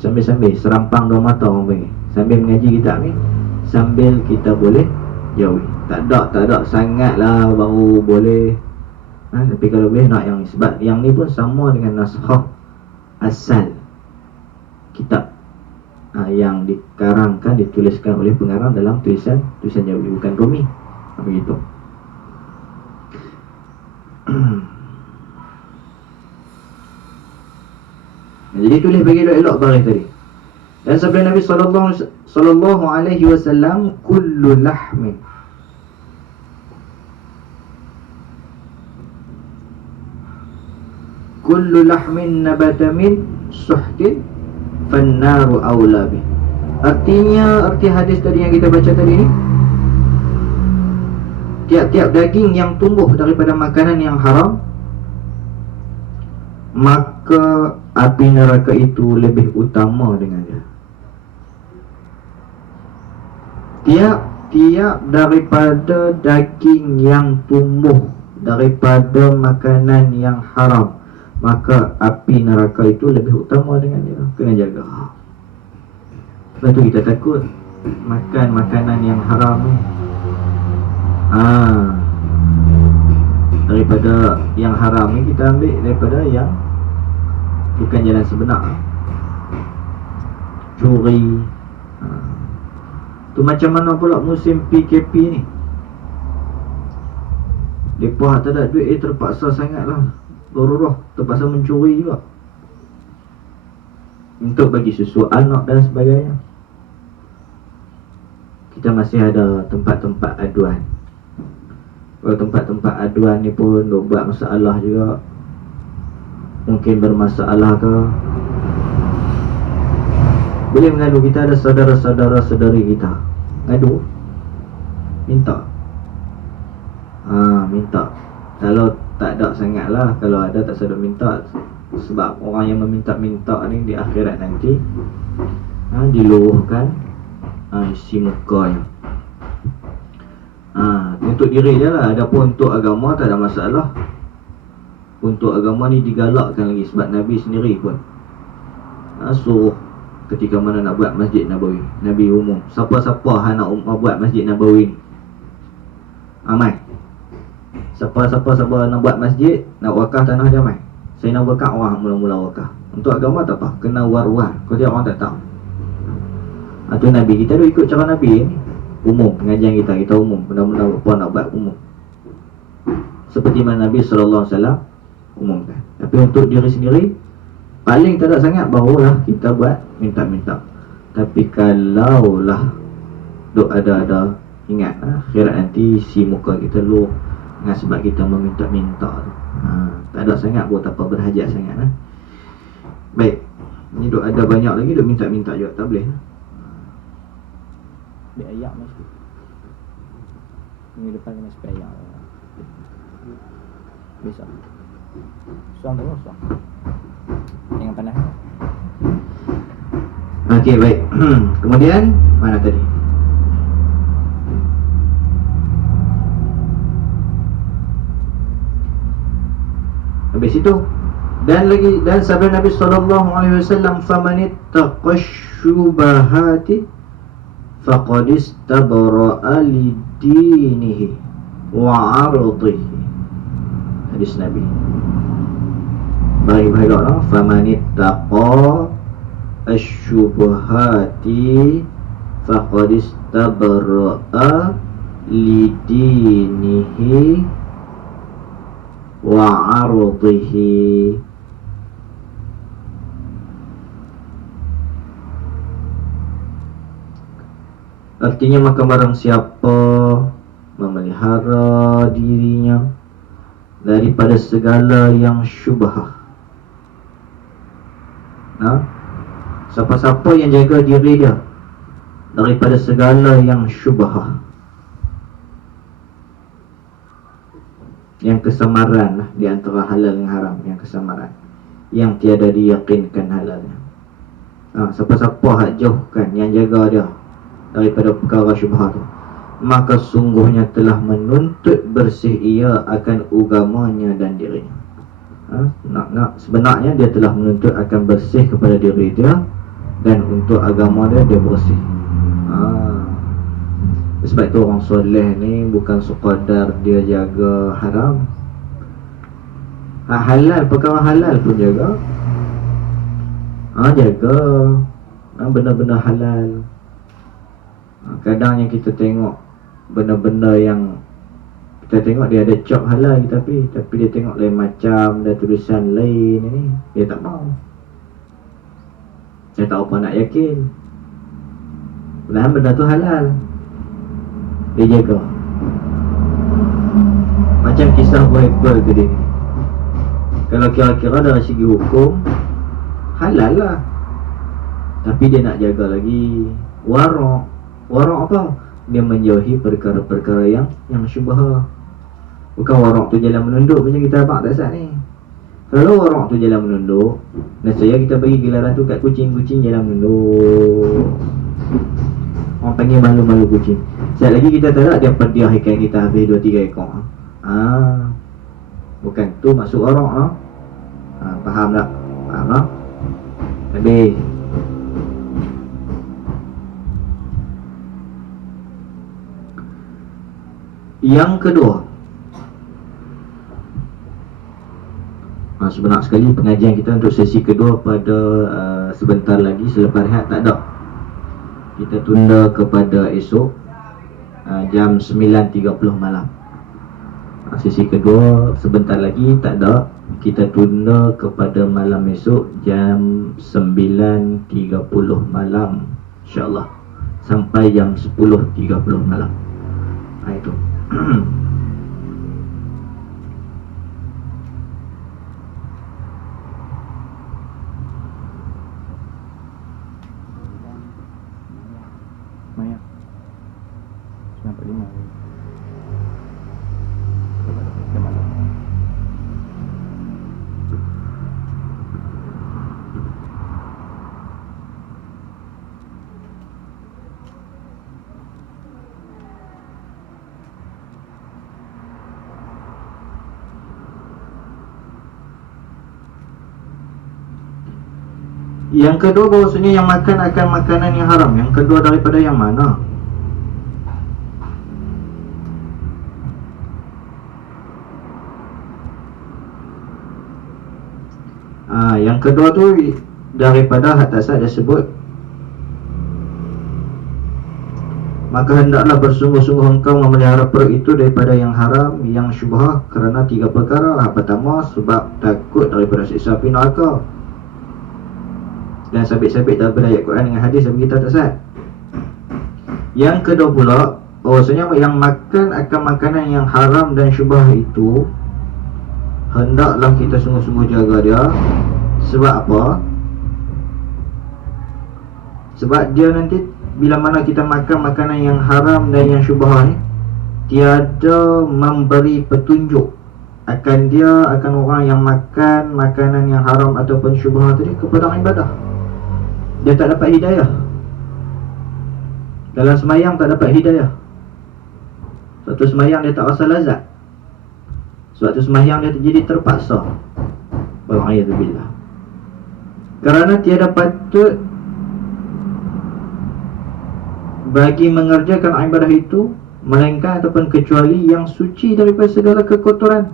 sambil serampang dua mata orang panggil, sambil mengaji kitab ni, sambil kita boleh jawi. Tak ada sangatlah baru boleh. Tapi kalau boleh nak yang ni, sebab yang ni pun sama dengan naskah asal kitab yang dikarangkan, dituliskan oleh pengarang dalam tulisan Jawi, bukan Rumi. Begitu. Jadi tulis bagi elok-elok baris tadi. Dan sabda Nabi sallallahu alaihi wasallam, kullu lahmin nabata min suhtin fannaru awla bih. Artinya, arti hadis tadi yang kita baca tadi ni, tiap-tiap daging yang tumbuh daripada makanan yang haram, maka api neraka itu lebih utama dengan dia. Tiap-tiap daripada daging yang tumbuh daripada makanan yang haram, maka api neraka itu lebih utama dengan dia. Kena jaga. Sebab tu kita takut makan makanan yang haram ni. Daripada yang haram ni kita ambil daripada yang bukan jalan sebenar. Curi. Tu macam mana pula musim PKP ni. Mereka tak ada duit, terpaksa sangat lah, berurah, terpaksa mencuri juga untuk bagi susu anak dan sebagainya. Kita masih ada tempat-tempat aduan. Kalau tempat-tempat aduan ni pun duk buat masalah juga. Mungkin bermasalah ke, boleh mengadu. Kita ada saudara-saudari kita ngadu, minta. Minta. Kalau tak ada sangat lah, kalau ada tak sedap minta. Sebab orang yang meminta-minta ni di akhirat nanti diluruhkan isi mukanya. Untuk diri dia lah. Adapun untuk agama tak ada masalah. Untuk agama ni digalakkan lagi. Sebab Nabi sendiri pun suruh ketika mana nak buat Masjid Nabawi. Nabi umum, siapa-siapa nak buat Masjid Nabawi ni, mai. Siapa-siapa nak buat masjid, nak wakaf tanah dia, mai. Saya nak wakaf, orang mula-mula wakaf. Untuk agama tak apa, kena war-war. Kau dia orang tak tahu. Itu Nabi kita tu ikut cara Nabi ni. Umum, pengajian kita umum. Benda-benda apa nak buat umum. Seperti mana Nabi SAW umumkan. Tapi untuk diri sendiri, paling tak ada sangat, barulah kita buat minta-minta. Tapi kalaulah duk ada, ingat akhirat nanti si muka kita lu sebab kita meminta-minta tu. Tak ada sangat pun, tak apa berhajat sangat. Baik, ni duk ada banyak lagi duk minta-minta juga, tak boleh. Biar ayak mesti. Minggu depan kena spare ayak. Besok suang tu suang. Jangan panas. Okey, baik. Kemudian mana tadi? Habis itu dan sabda Nabi SAW, famanittaqasyubahati faqad istabra'a lidinihi wa 'ardihi. Hadis Nabi. Bagi bahagian famanittaqa asyubahati faqad istabra'a lidinihi wa 'ardihi. Artinya, maka barang siapa memelihara dirinya daripada segala yang syubhah. Siapa-siapa yang jaga diri dia daripada segala yang syubhah, yang kesamaran lah, di antara halal dan haram, yang kesamaran, yang tiada diyakinkan halalnya. Siapa-siapa hak jauhkan, yang jaga dia daripada perkara syubhat tu, maka sungguhnya telah menuntut bersih ia akan agamanya dan dirinya. Sebenarnya dia telah menuntut akan bersih kepada diri dia, dan untuk agama dia, dia bersih. Sebab itu orang soleh ni bukan sekadar dia jaga haram, halal, perkara halal pun jaga. Jaga benda-benda halal. Kadangnya kita tengok benda-benda yang kita tengok dia ada cap halal, tapi dia tengok lain macam, ada tulisan lain ni, dia tak mau. Saya tak apa nak yakin. Padahal benda tu halal. Dia jaga. Macam kisah buah apple tadi. Kalau kira-kira dari segi hukum halal lah, tapi dia nak jaga lagi warak. Warak apa? Dia menjauhi perkara-perkara yang syubhah. Bukan warak tu jalan menunduk macam kita abang tak sat ni. Kalau warak tu jalan menunduk, nescaya kita bagi gelaran tu kat kucing-kucing jalan menunduk. Orang panggil malu-malu kucing. Sekejap lagi kita tak dia perdiahkan kita habis 2-3 ekor. Bukan tu maksud warak no? Faham tak? Faham tak? Habis. Yang kedua, sebenar sekali pengajian kita untuk sesi kedua pada sebentar lagi selepas rehat tak ada. Kita tunda kepada esok jam 9.30 malam. Sesi kedua sebentar lagi tak ada. Kita tunda kepada malam esok jam 9.30 malam, InsyaAllah sampai jam 10.30 malam. Itu Maya 95. Yang kedua bahawasanya yang makan akan makanan yang haram. Yang kedua daripada yang mana? Yang kedua tu daripada atas dia sebut, maka hendaklah bersungguh-sungguh engkau memelihara perut itu daripada yang haram, yang syubhah, kerana 3 perkara. Pertama, sebab takut daripada siksa api neraka. Dan sabit-sabit daripada ayat Quran dengan hadis yang kita tak sah. Yang kedua pula, bahawasanya yang makan akan makanan yang haram dan syubhah itu hendaklah kita sungguh-sungguh jaga dia. Sebab apa? Sebab dia nanti bila mana kita makan makanan yang haram dan yang syubhah ni, tiada memberi petunjuk akan dia, akan orang yang makan makanan yang haram ataupun syubhah tadi kepada ibadah. Dia tak dapat hidayah. Dalam semayang tak dapat hidayah. Suatu semayang dia tak rasa lazat. Suatu semayang dia jadi terpaksa. Wal'ayyadzubillah. Kerana tiada patut bagi mengerjakan ibadah itu melainkan ataupun kecuali yang suci daripada segala kekotoran.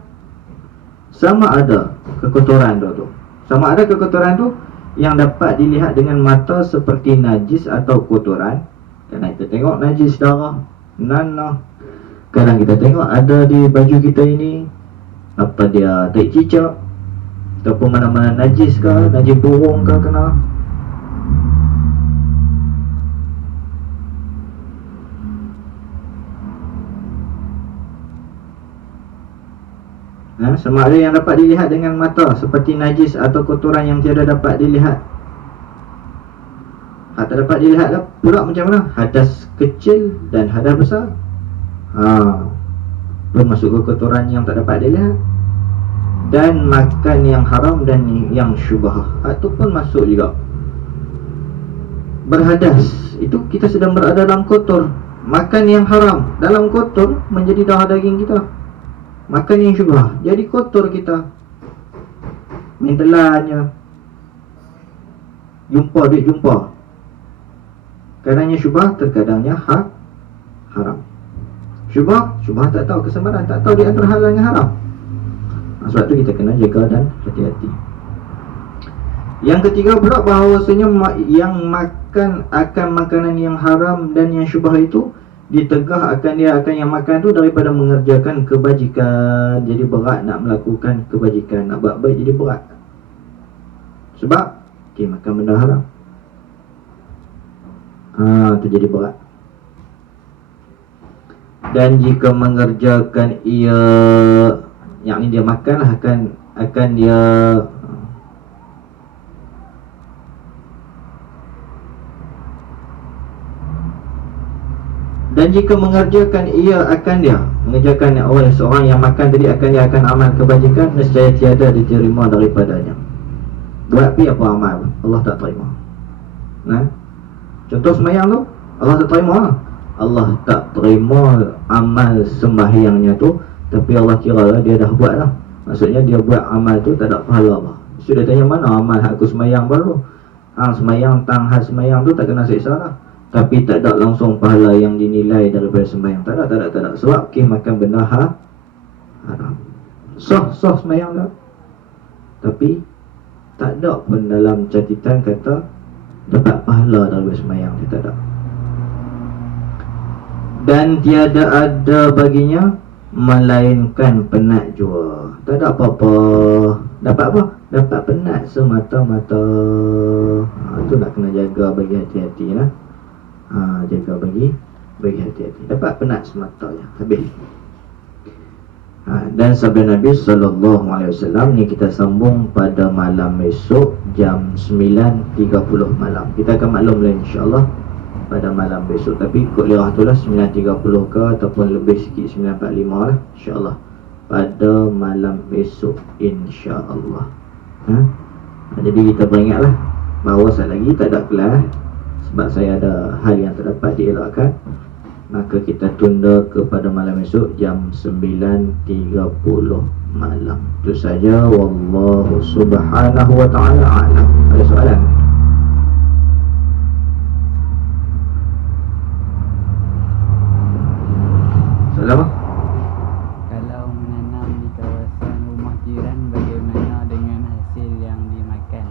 Sama ada kekotoran tu sama ada kekotoran tu yang dapat dilihat dengan mata seperti najis atau kotoran. Kadang kita tengok najis darah, nanah. Kadang kita tengok ada di baju kita ini apa dia, tai cicak ataupun mana-mana najis ke, najis burung ke kena. Sama ada yang dapat dilihat dengan mata seperti najis atau kotoran yang tiada dapat dilihat. Tak dapat dilihat lah pula macam mana? Hadas kecil dan hadas besar. Masuk ke kotoran yang tak dapat dilihat. Dan makan yang haram dan yang syubhah, itu pun masuk juga. Berhadas, itu kita sedang berada dalam kotor. Makan yang haram dalam kotor menjadi darah daging kita. Makan yang syubhah jadi kotor kita. Main telannya, jumpa duit jumpa. Kadangnya syubhah, terkadangnya haram. Syubhah tak tahu kesemparan, tak tahu di antara halal dengan haram. Sebab tu kita kena jaga dan hati-hati. Yang ketiga pula bahawasanya yang makan akan makanan yang haram dan yang syubhah itu ditegah akan dia akan yang makan tu daripada mengerjakan kebajikan. Jadi berat nak melakukan kebajikan, nak buat baik jadi berat. Sebab makan benda haram. Itu jadi berat. Dan jika mengerjakan ia, yang ini dia makan lah, akan dia dan jika mengerjakan ia akan dia mengerjakan oleh seorang yang makan tadi, dia akan amal kebajikan, nescaya tiada diterima daripadanya. Buat pi apa amal Allah tak terima. Nah, contoh sembahyang tu Allah tak terima. Allah tak terima amal sembahyangnya tu, tapi Allah kira lah dia dah buat lah. Maksudnya dia buat amal tu tak ada pahala lah. Sudah tanya mana amal aku sembahyang baru. Sembahyang tang hal sembahyang tu tak kena siksa lah, tapi tak ada langsung pahala yang dinilai daripada sembahyang. Tak ada. Sebab makan benda haram. Sah sembahyang dah, tapi tak ada pun dalam catatan kata dapat pahala daripada sembahyang. Dia tak ada. Dan tiada ada baginya melainkan penat jua. Tak ada apa-apa. Dapat apa? Dapat penat semata-mata. Itu nak kena jaga bagi hati-hati lah. Jaga bagi hati-hati. Dapat penat semata ya. Habis. Dan sabda Nabi SAW ni kita sambung pada malam esok jam 9.30 malam. Kita akan maklum lah insyaAllah pada malam besok. Tapi ikut lirah tu lah 9.30 ke ataupun lebih sikit 9.45 lah insyaAllah pada malam besok insyaAllah. Jadi kita peringat lah bahawa sekali lagi tak ada kelas sebab saya ada hal yang tak dapat dielakkan, maka kita tunda kepada malam esok jam 9.30 malam. Itu saja. Wallahu subhanahu wa ta'ala a'lam. Ada soalan? Soalan apa? Kalau menanam di kawasan rumah jiran, bagaimana dengan hasil yang dimakan?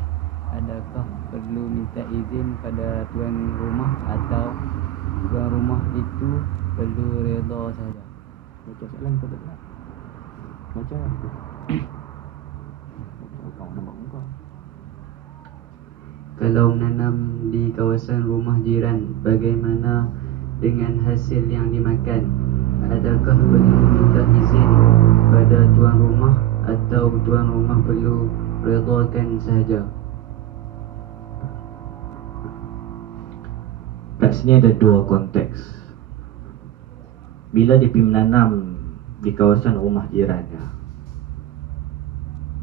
Adakah perlu minta izin pada tuan rumah atau tuan rumah itu perlu redha saja? Baca soalan kau tak? Baca. Kau nampak muka. Kalau menanam di kawasan rumah jiran, bagaimana dengan hasil yang dimakan? Adakah perlu minta izin pada tuan rumah atau tuan rumah perlu redakan sahaja? Kat sini ada dua konteks. Bila dia pergi menanam di kawasan rumah jiran dia,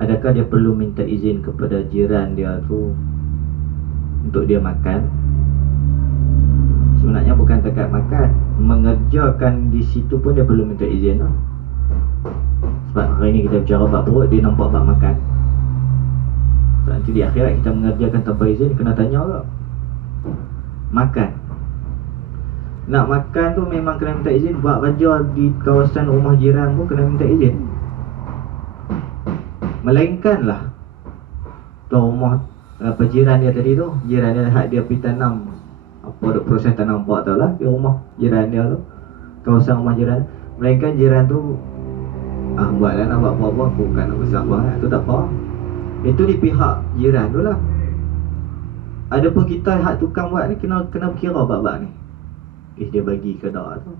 adakah dia perlu minta izin kepada jiran dia tu untuk dia makan? Sebenarnya bukan dekat makan, mengerjakan di situ pun dia perlu minta izin lah. Sebab hari ni kita bicara bab perut, dia nampak bab makan. Sebab nanti di akhirat kita mengerjakan tanpa izin, kena tanya tak? Makan, nak makan tu memang kena minta izin. Buat kerja di kawasan rumah jiran pun kena minta izin. Melainkanlah tuan rumah jiran dia tadi tu, jiran dia hak dia pergi tanam apa proses tanam buat tau lah di rumah jiran dia tu, kawasan rumah jiran. Melainkan jiran tu buatlah nak buat apa-apa, aku bukan nak besar banget, tu tak apa. Itu di pihak jiran tu lah. Adapun kita hak tukang buat ni kena berkira bab-bab ni. Dia bagi ke tak tu.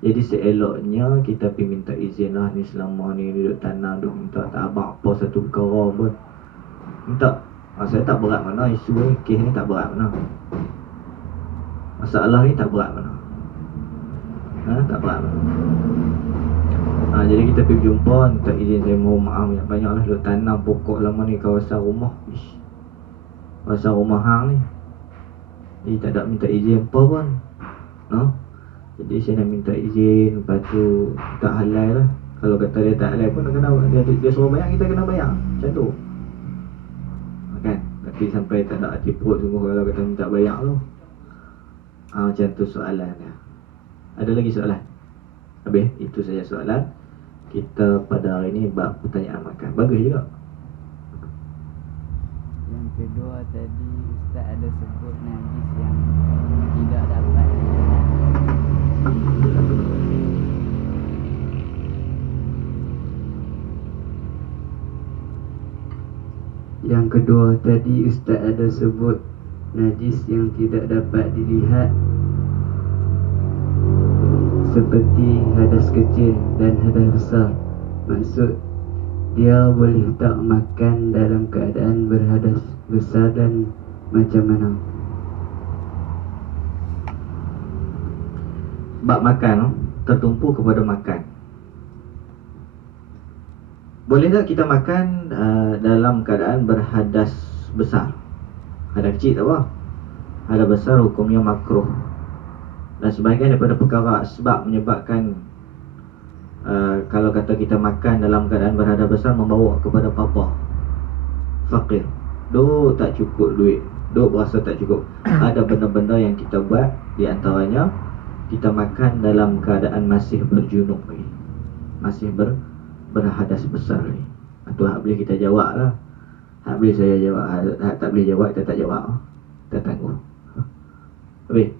Jadi seeloknya kita pergi minta izin lah. Ni selama ni duduk tanam, duduk minta tak abang apa satu perkara pun minta. Saya tak berat mana isu ni, kes ni tak berat mana, masalah ni tak berat mana, tak berat mana. Jadi kita pergi jumpa, minta izin, saya mohon maaf banyak lah duduk tanam pokok lama ni kawasan rumah. Kawasan rumah hang ni, jadi tak ada minta izin apa pun. Jadi saya nak minta izin, lepas tu tak halal lah. Kalau kata dia tak halal pun dia suruh bayar, kita kena bayar. Macam tu kan. Tapi sampai tak ada hati perut sungguh kalau kata minta bayar tu. Macam tu soalan dia. Ada lagi soalan? Habis, itu saja soalan kita pada hari ni bab pertanyaan makan. Bagus juga. Yang kedua tadi Ustaz ada sebut najis yang tidak dapat dijerat. Yang kedua tadi Ustaz ada sebut najis yang tidak dapat dilihat seperti hadas kecil dan hadas besar. Maksud dia boleh tak makan dalam keadaan berhadas besar dan macam mana? Bab makan tertumpu kepada makan. Boleh tak kita makan dalam keadaan berhadas besar? Hadas kecil tak apa, hadas besar hukumnya makruh. Dan sebahagian daripada perkara sebab menyebabkan kalau kata kita makan dalam keadaan berhadas besar membawa kepada papa fakir, duk tak cukup duit, duk berasa tak cukup. Ada benda-benda yang kita buat, di antaranya kita makan dalam keadaan masih berjunub lagi, masih berhadas besar lagi. Itu hak boleh kita jawab lah. Hak boleh saya jawab, hak tak boleh jawab kita tak jawab, kita tangguh. Habis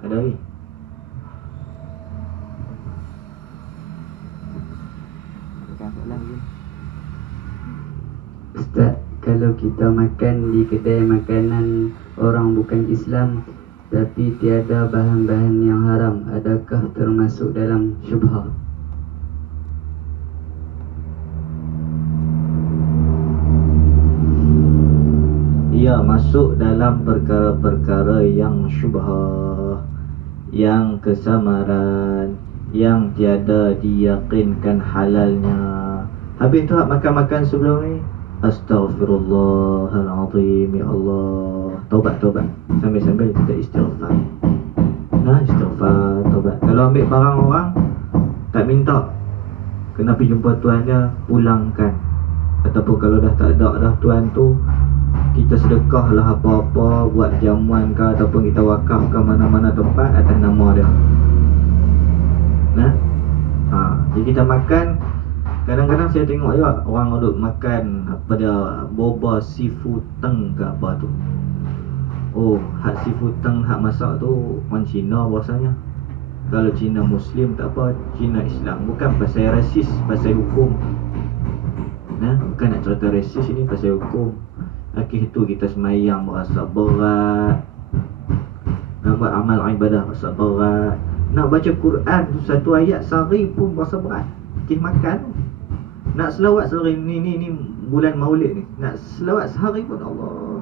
ada lagi? Ustaz, kalau kita makan di kedai makanan orang bukan Islam tapi tiada bahan-bahan yang haram, adakah termasuk dalam syubhah? Ia masuk dalam perkara-perkara yang syubhah, yang kesamaran, yang tiada diyakinkan halalnya. Habis tu hak makan-makan sebelum ni, astaghfirullahalazim, ya Allah, taubat sambil-sambil kita istighfar. Nah, istighfar, taubat. Kalau ambil barang orang tak minta, kena pergi jumpa tuan dia, pulangkan. Ataupun kalau dah tak ada dah tuan tu, kita sedekah lah apa-apa, buat jamuan ke ataupun kita wakafkan mana-mana tempat atas nama dia. Nah, jadi kita makan. Kadang-kadang saya tengok juga orang duduk makan apa dia, boba seafood teng ke apa tu. Oh, hak seafood teng, hak masak tu orang Cina bahasanya. Kalau Cina Muslim tak apa, Cina Islam. Bukan pasal rasis, pasal hukum. Nah, bukan nak cerita rasis ini, pasal hukum. Akhir tu kita semayang berasa berat, nak buat amal ibadah berasa berat, nak baca Quran tu satu ayat sehari pun berasa berat. Akhir makan tu, nak selawat sehari ni bulan Maulid ni, nak selawat sehari pun Allah.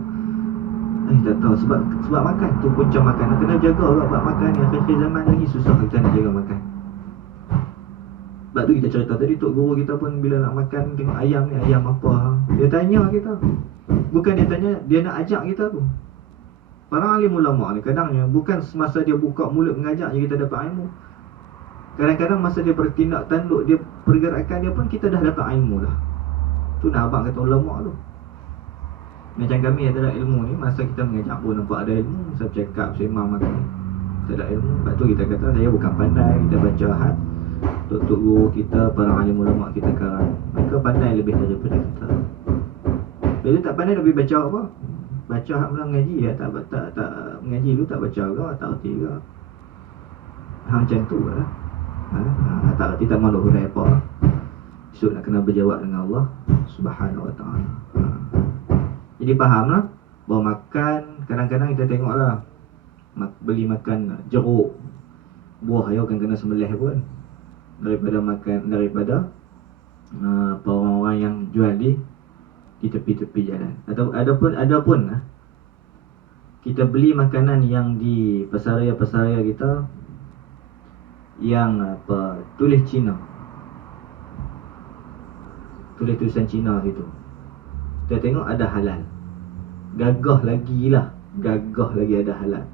Tak tahu sebab makan tu punca makan. Nak kena jaga juga buat makan ni. Akhir zaman lagi susah kita nak jaga makan. Sebab tu kita cerita tadi, tok guru kita pun bila nak makan tengok ayam ni, ayam apa, dia tanya kita. Bukan dia tanya, dia nak ajak kita tu. Para alim ulama ni kadangnya bukan semasa dia buka mulut mengajak je kita dapat ilmu. Kadang-kadang masa dia bertindak tanduk, dia pergerakan dia pun kita dah dapat ilmu dah. Tu nak abang kata ulama tu. Macam kami yang tak ada ilmu ni, masa kita mengajak pun nampak ada ilmu. Masa bercakap, sembang makan, tak ada ilmu. Lepas tu kita kata saya bukan pandai. Kita baca had tok-tok guru kita, para alim ulama kita karang, mereka pandai lebih daripada kita. Bila tak pandai lebih baca apa? Baca hak mula mengaji ya, tak mengaji dulu tak baca ke, tak erti ke. Macam tu lah. Tak erti tak mahu guna apa. Esok nak kena berjawab dengan Allah Subhanahu Wa Ta'ala. Jadi fahamlah bahawa makan, kadang-kadang kita tengoklah beli makan jeruk, buah ya kan kena sembelih pun. Daripada makan, daripada orang-orang yang jual di tepi-tepi jalan. Atau ada pun kita beli makanan yang di pasaraya kita yang tulis Cina, tulis tulisan Cina gitu. Kita tengok ada halal, gagah lagi ada halal.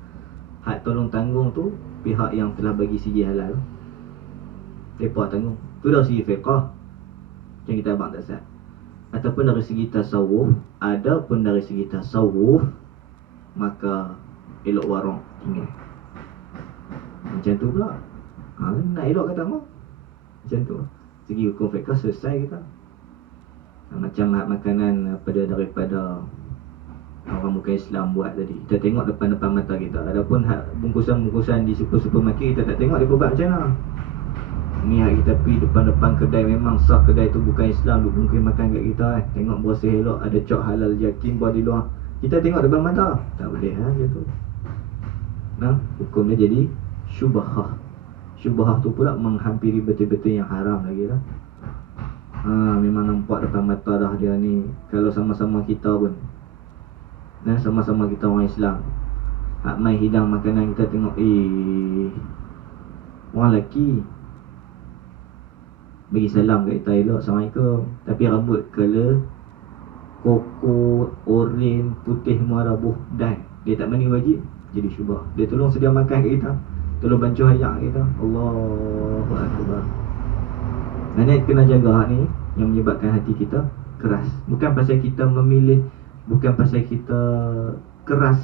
Hak tolong tanggung tu pihak yang telah bagi sijil halal, mereka tanggung. Tu dari segi fiqah yang kita abang tak sah. Ataupun dari segi tasawuf, ada pun dari segi tasawuf, maka elok warung tinggal. Macam tu pula. Nak elok kata apa? Macam tu. Segi hukum fiqah selesai kita. Macam makanan daripada orang bukan Islam buat tadi, kita tengok depan-depan mata kita. Adapun bungkusan-bungkusan di supermarket kita tak tengok dia buat macam mana. niat kita pergi depan-depan kedai, memang sah kedai tu bukan Islam, duk mungkin makan kat kita tengok bersih elok, ada cok halal yakin buat di luar, kita tengok depan mata, tak boleh macam tu. Nah, hukum dia jadi syubhah. Syubhah tu pula menghampiri betul-betul yang haram lagi lah. Memang nampak depan mata dah dia ni, kalau sama-sama kita pun, nah, sama-sama kita orang Islam, hak mai hidang makanan kita tengok, orang lelaki bagi salam kat kita elok, Assalamualaikum, tapi rambut color koko, oren, putih, merabuh, dan dia tak mani wajib, jadi syubhah. Dia tolong sedia makan kat kita, tolong bancuh ayak kat kita, Allahu Akbar. Nenek kena jaga hak ni yang menyebabkan hati kita keras. Bukan pasal kita memilih, bukan pasal kita keras,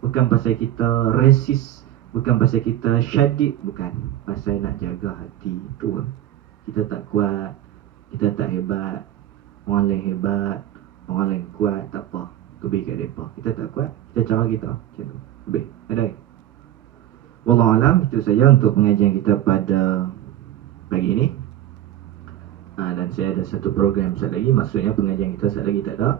bukan pasal kita resist, bukan pasal kita syadid, bukan. Pasal nak jaga hati tu. Kita tak kuat, kita tak hebat, orang lain hebat, orang lain kuat, tak apa, lebih kat mereka. Kita tak kuat, kita cara kita macam tu, lebih, ada. Wallahualam, itu saja untuk pengajian kita pada pagi ini. Dan saya ada satu program sekejap lagi, maksudnya pengajian kita sekejap lagi tak ada,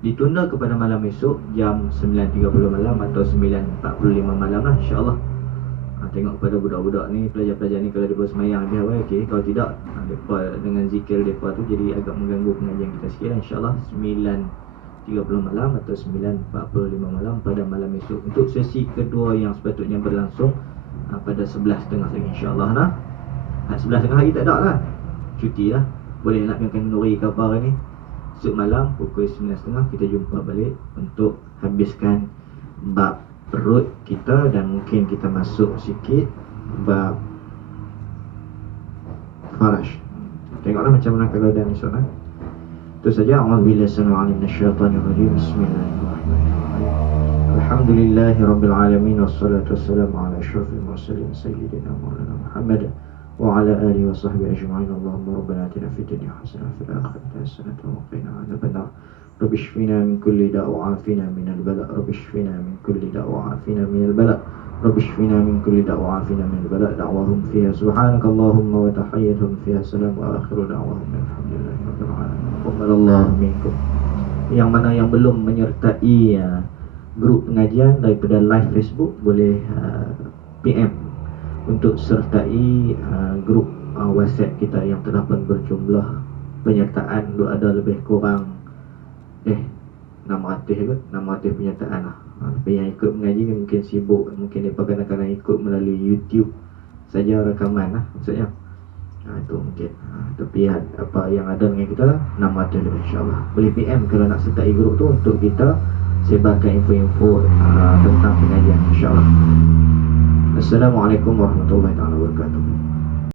ditunda kepada malam esok jam 9.30 malam atau 9.45 malam lah, insyaAllah. Tengok kepada budak-budak ni, pelajar-pelajar ni, kalau dia bersemayang habis awal, okey. Kalau tidak, mereka dengan zikir mereka tu jadi agak mengganggu pengajian kita sikit lah. InsyaAllah 9.30 malam atau 9.45 malam pada malam esok, untuk sesi kedua yang sepatutnya berlangsung pada 11.30 lagi, insyaAllah lah. 11.30 lagi tak ada lah, cuti lah. Boleh nak makan kenduri ke apa ni, esok malam pukul 9.30 kita jumpa balik untuk habiskan bab perut kita, dan mungkin kita masuk sikit bab faraj. Tengoklah macam mana kalau dan esok lah. Itu saja. A'udzubillahi minasyaitonir rajim. Bismillahirrahmanirrahim. Alhamdulillahi rabbil alamin, wassalatu wassalamu ala asyrafil mursalin sayyidina maulana Muhammad wa ala alihi wa sahbihi ajma'in. Allahumma rabbana atina fid dunya hasanah wa fil akhirati hasanah wa qina adzabannar. رب اشفنا من كل داء وعافنا من البلاء. رب اشفنا من كل داء وعافنا من البلاء. رب اشفنا من كل داء وعافنا من البلاء. دعواهم فيها سبحانك اللهم وتحيتهم فيها سلام وآخر دعواهم الحمد لله رب العالمين. تقبل الله منكم. Yang mana yang belum menyertai grup pengajian daripada live Facebook, boleh PM untuk sertai grup WhatsApp kita yang terdapat berjumlah penyertaan ada lebih kurang 600 kot, 600 penyertaan lah. Tapi yang ikut mengaji ni mungkin sibuk, mungkin mereka kadang-kadang ikut melalui YouTube saja rakaman lah maksudnya. Itu mungkin. Tapi apa yang ada dengan kita 600 lebih, insyaAllah. Boleh PM kalau nak sertai grup tu untuk kita sebarkan info-info tentang pengajian, insyaAllah. Assalamualaikum warahmatullahi wabarakatuh.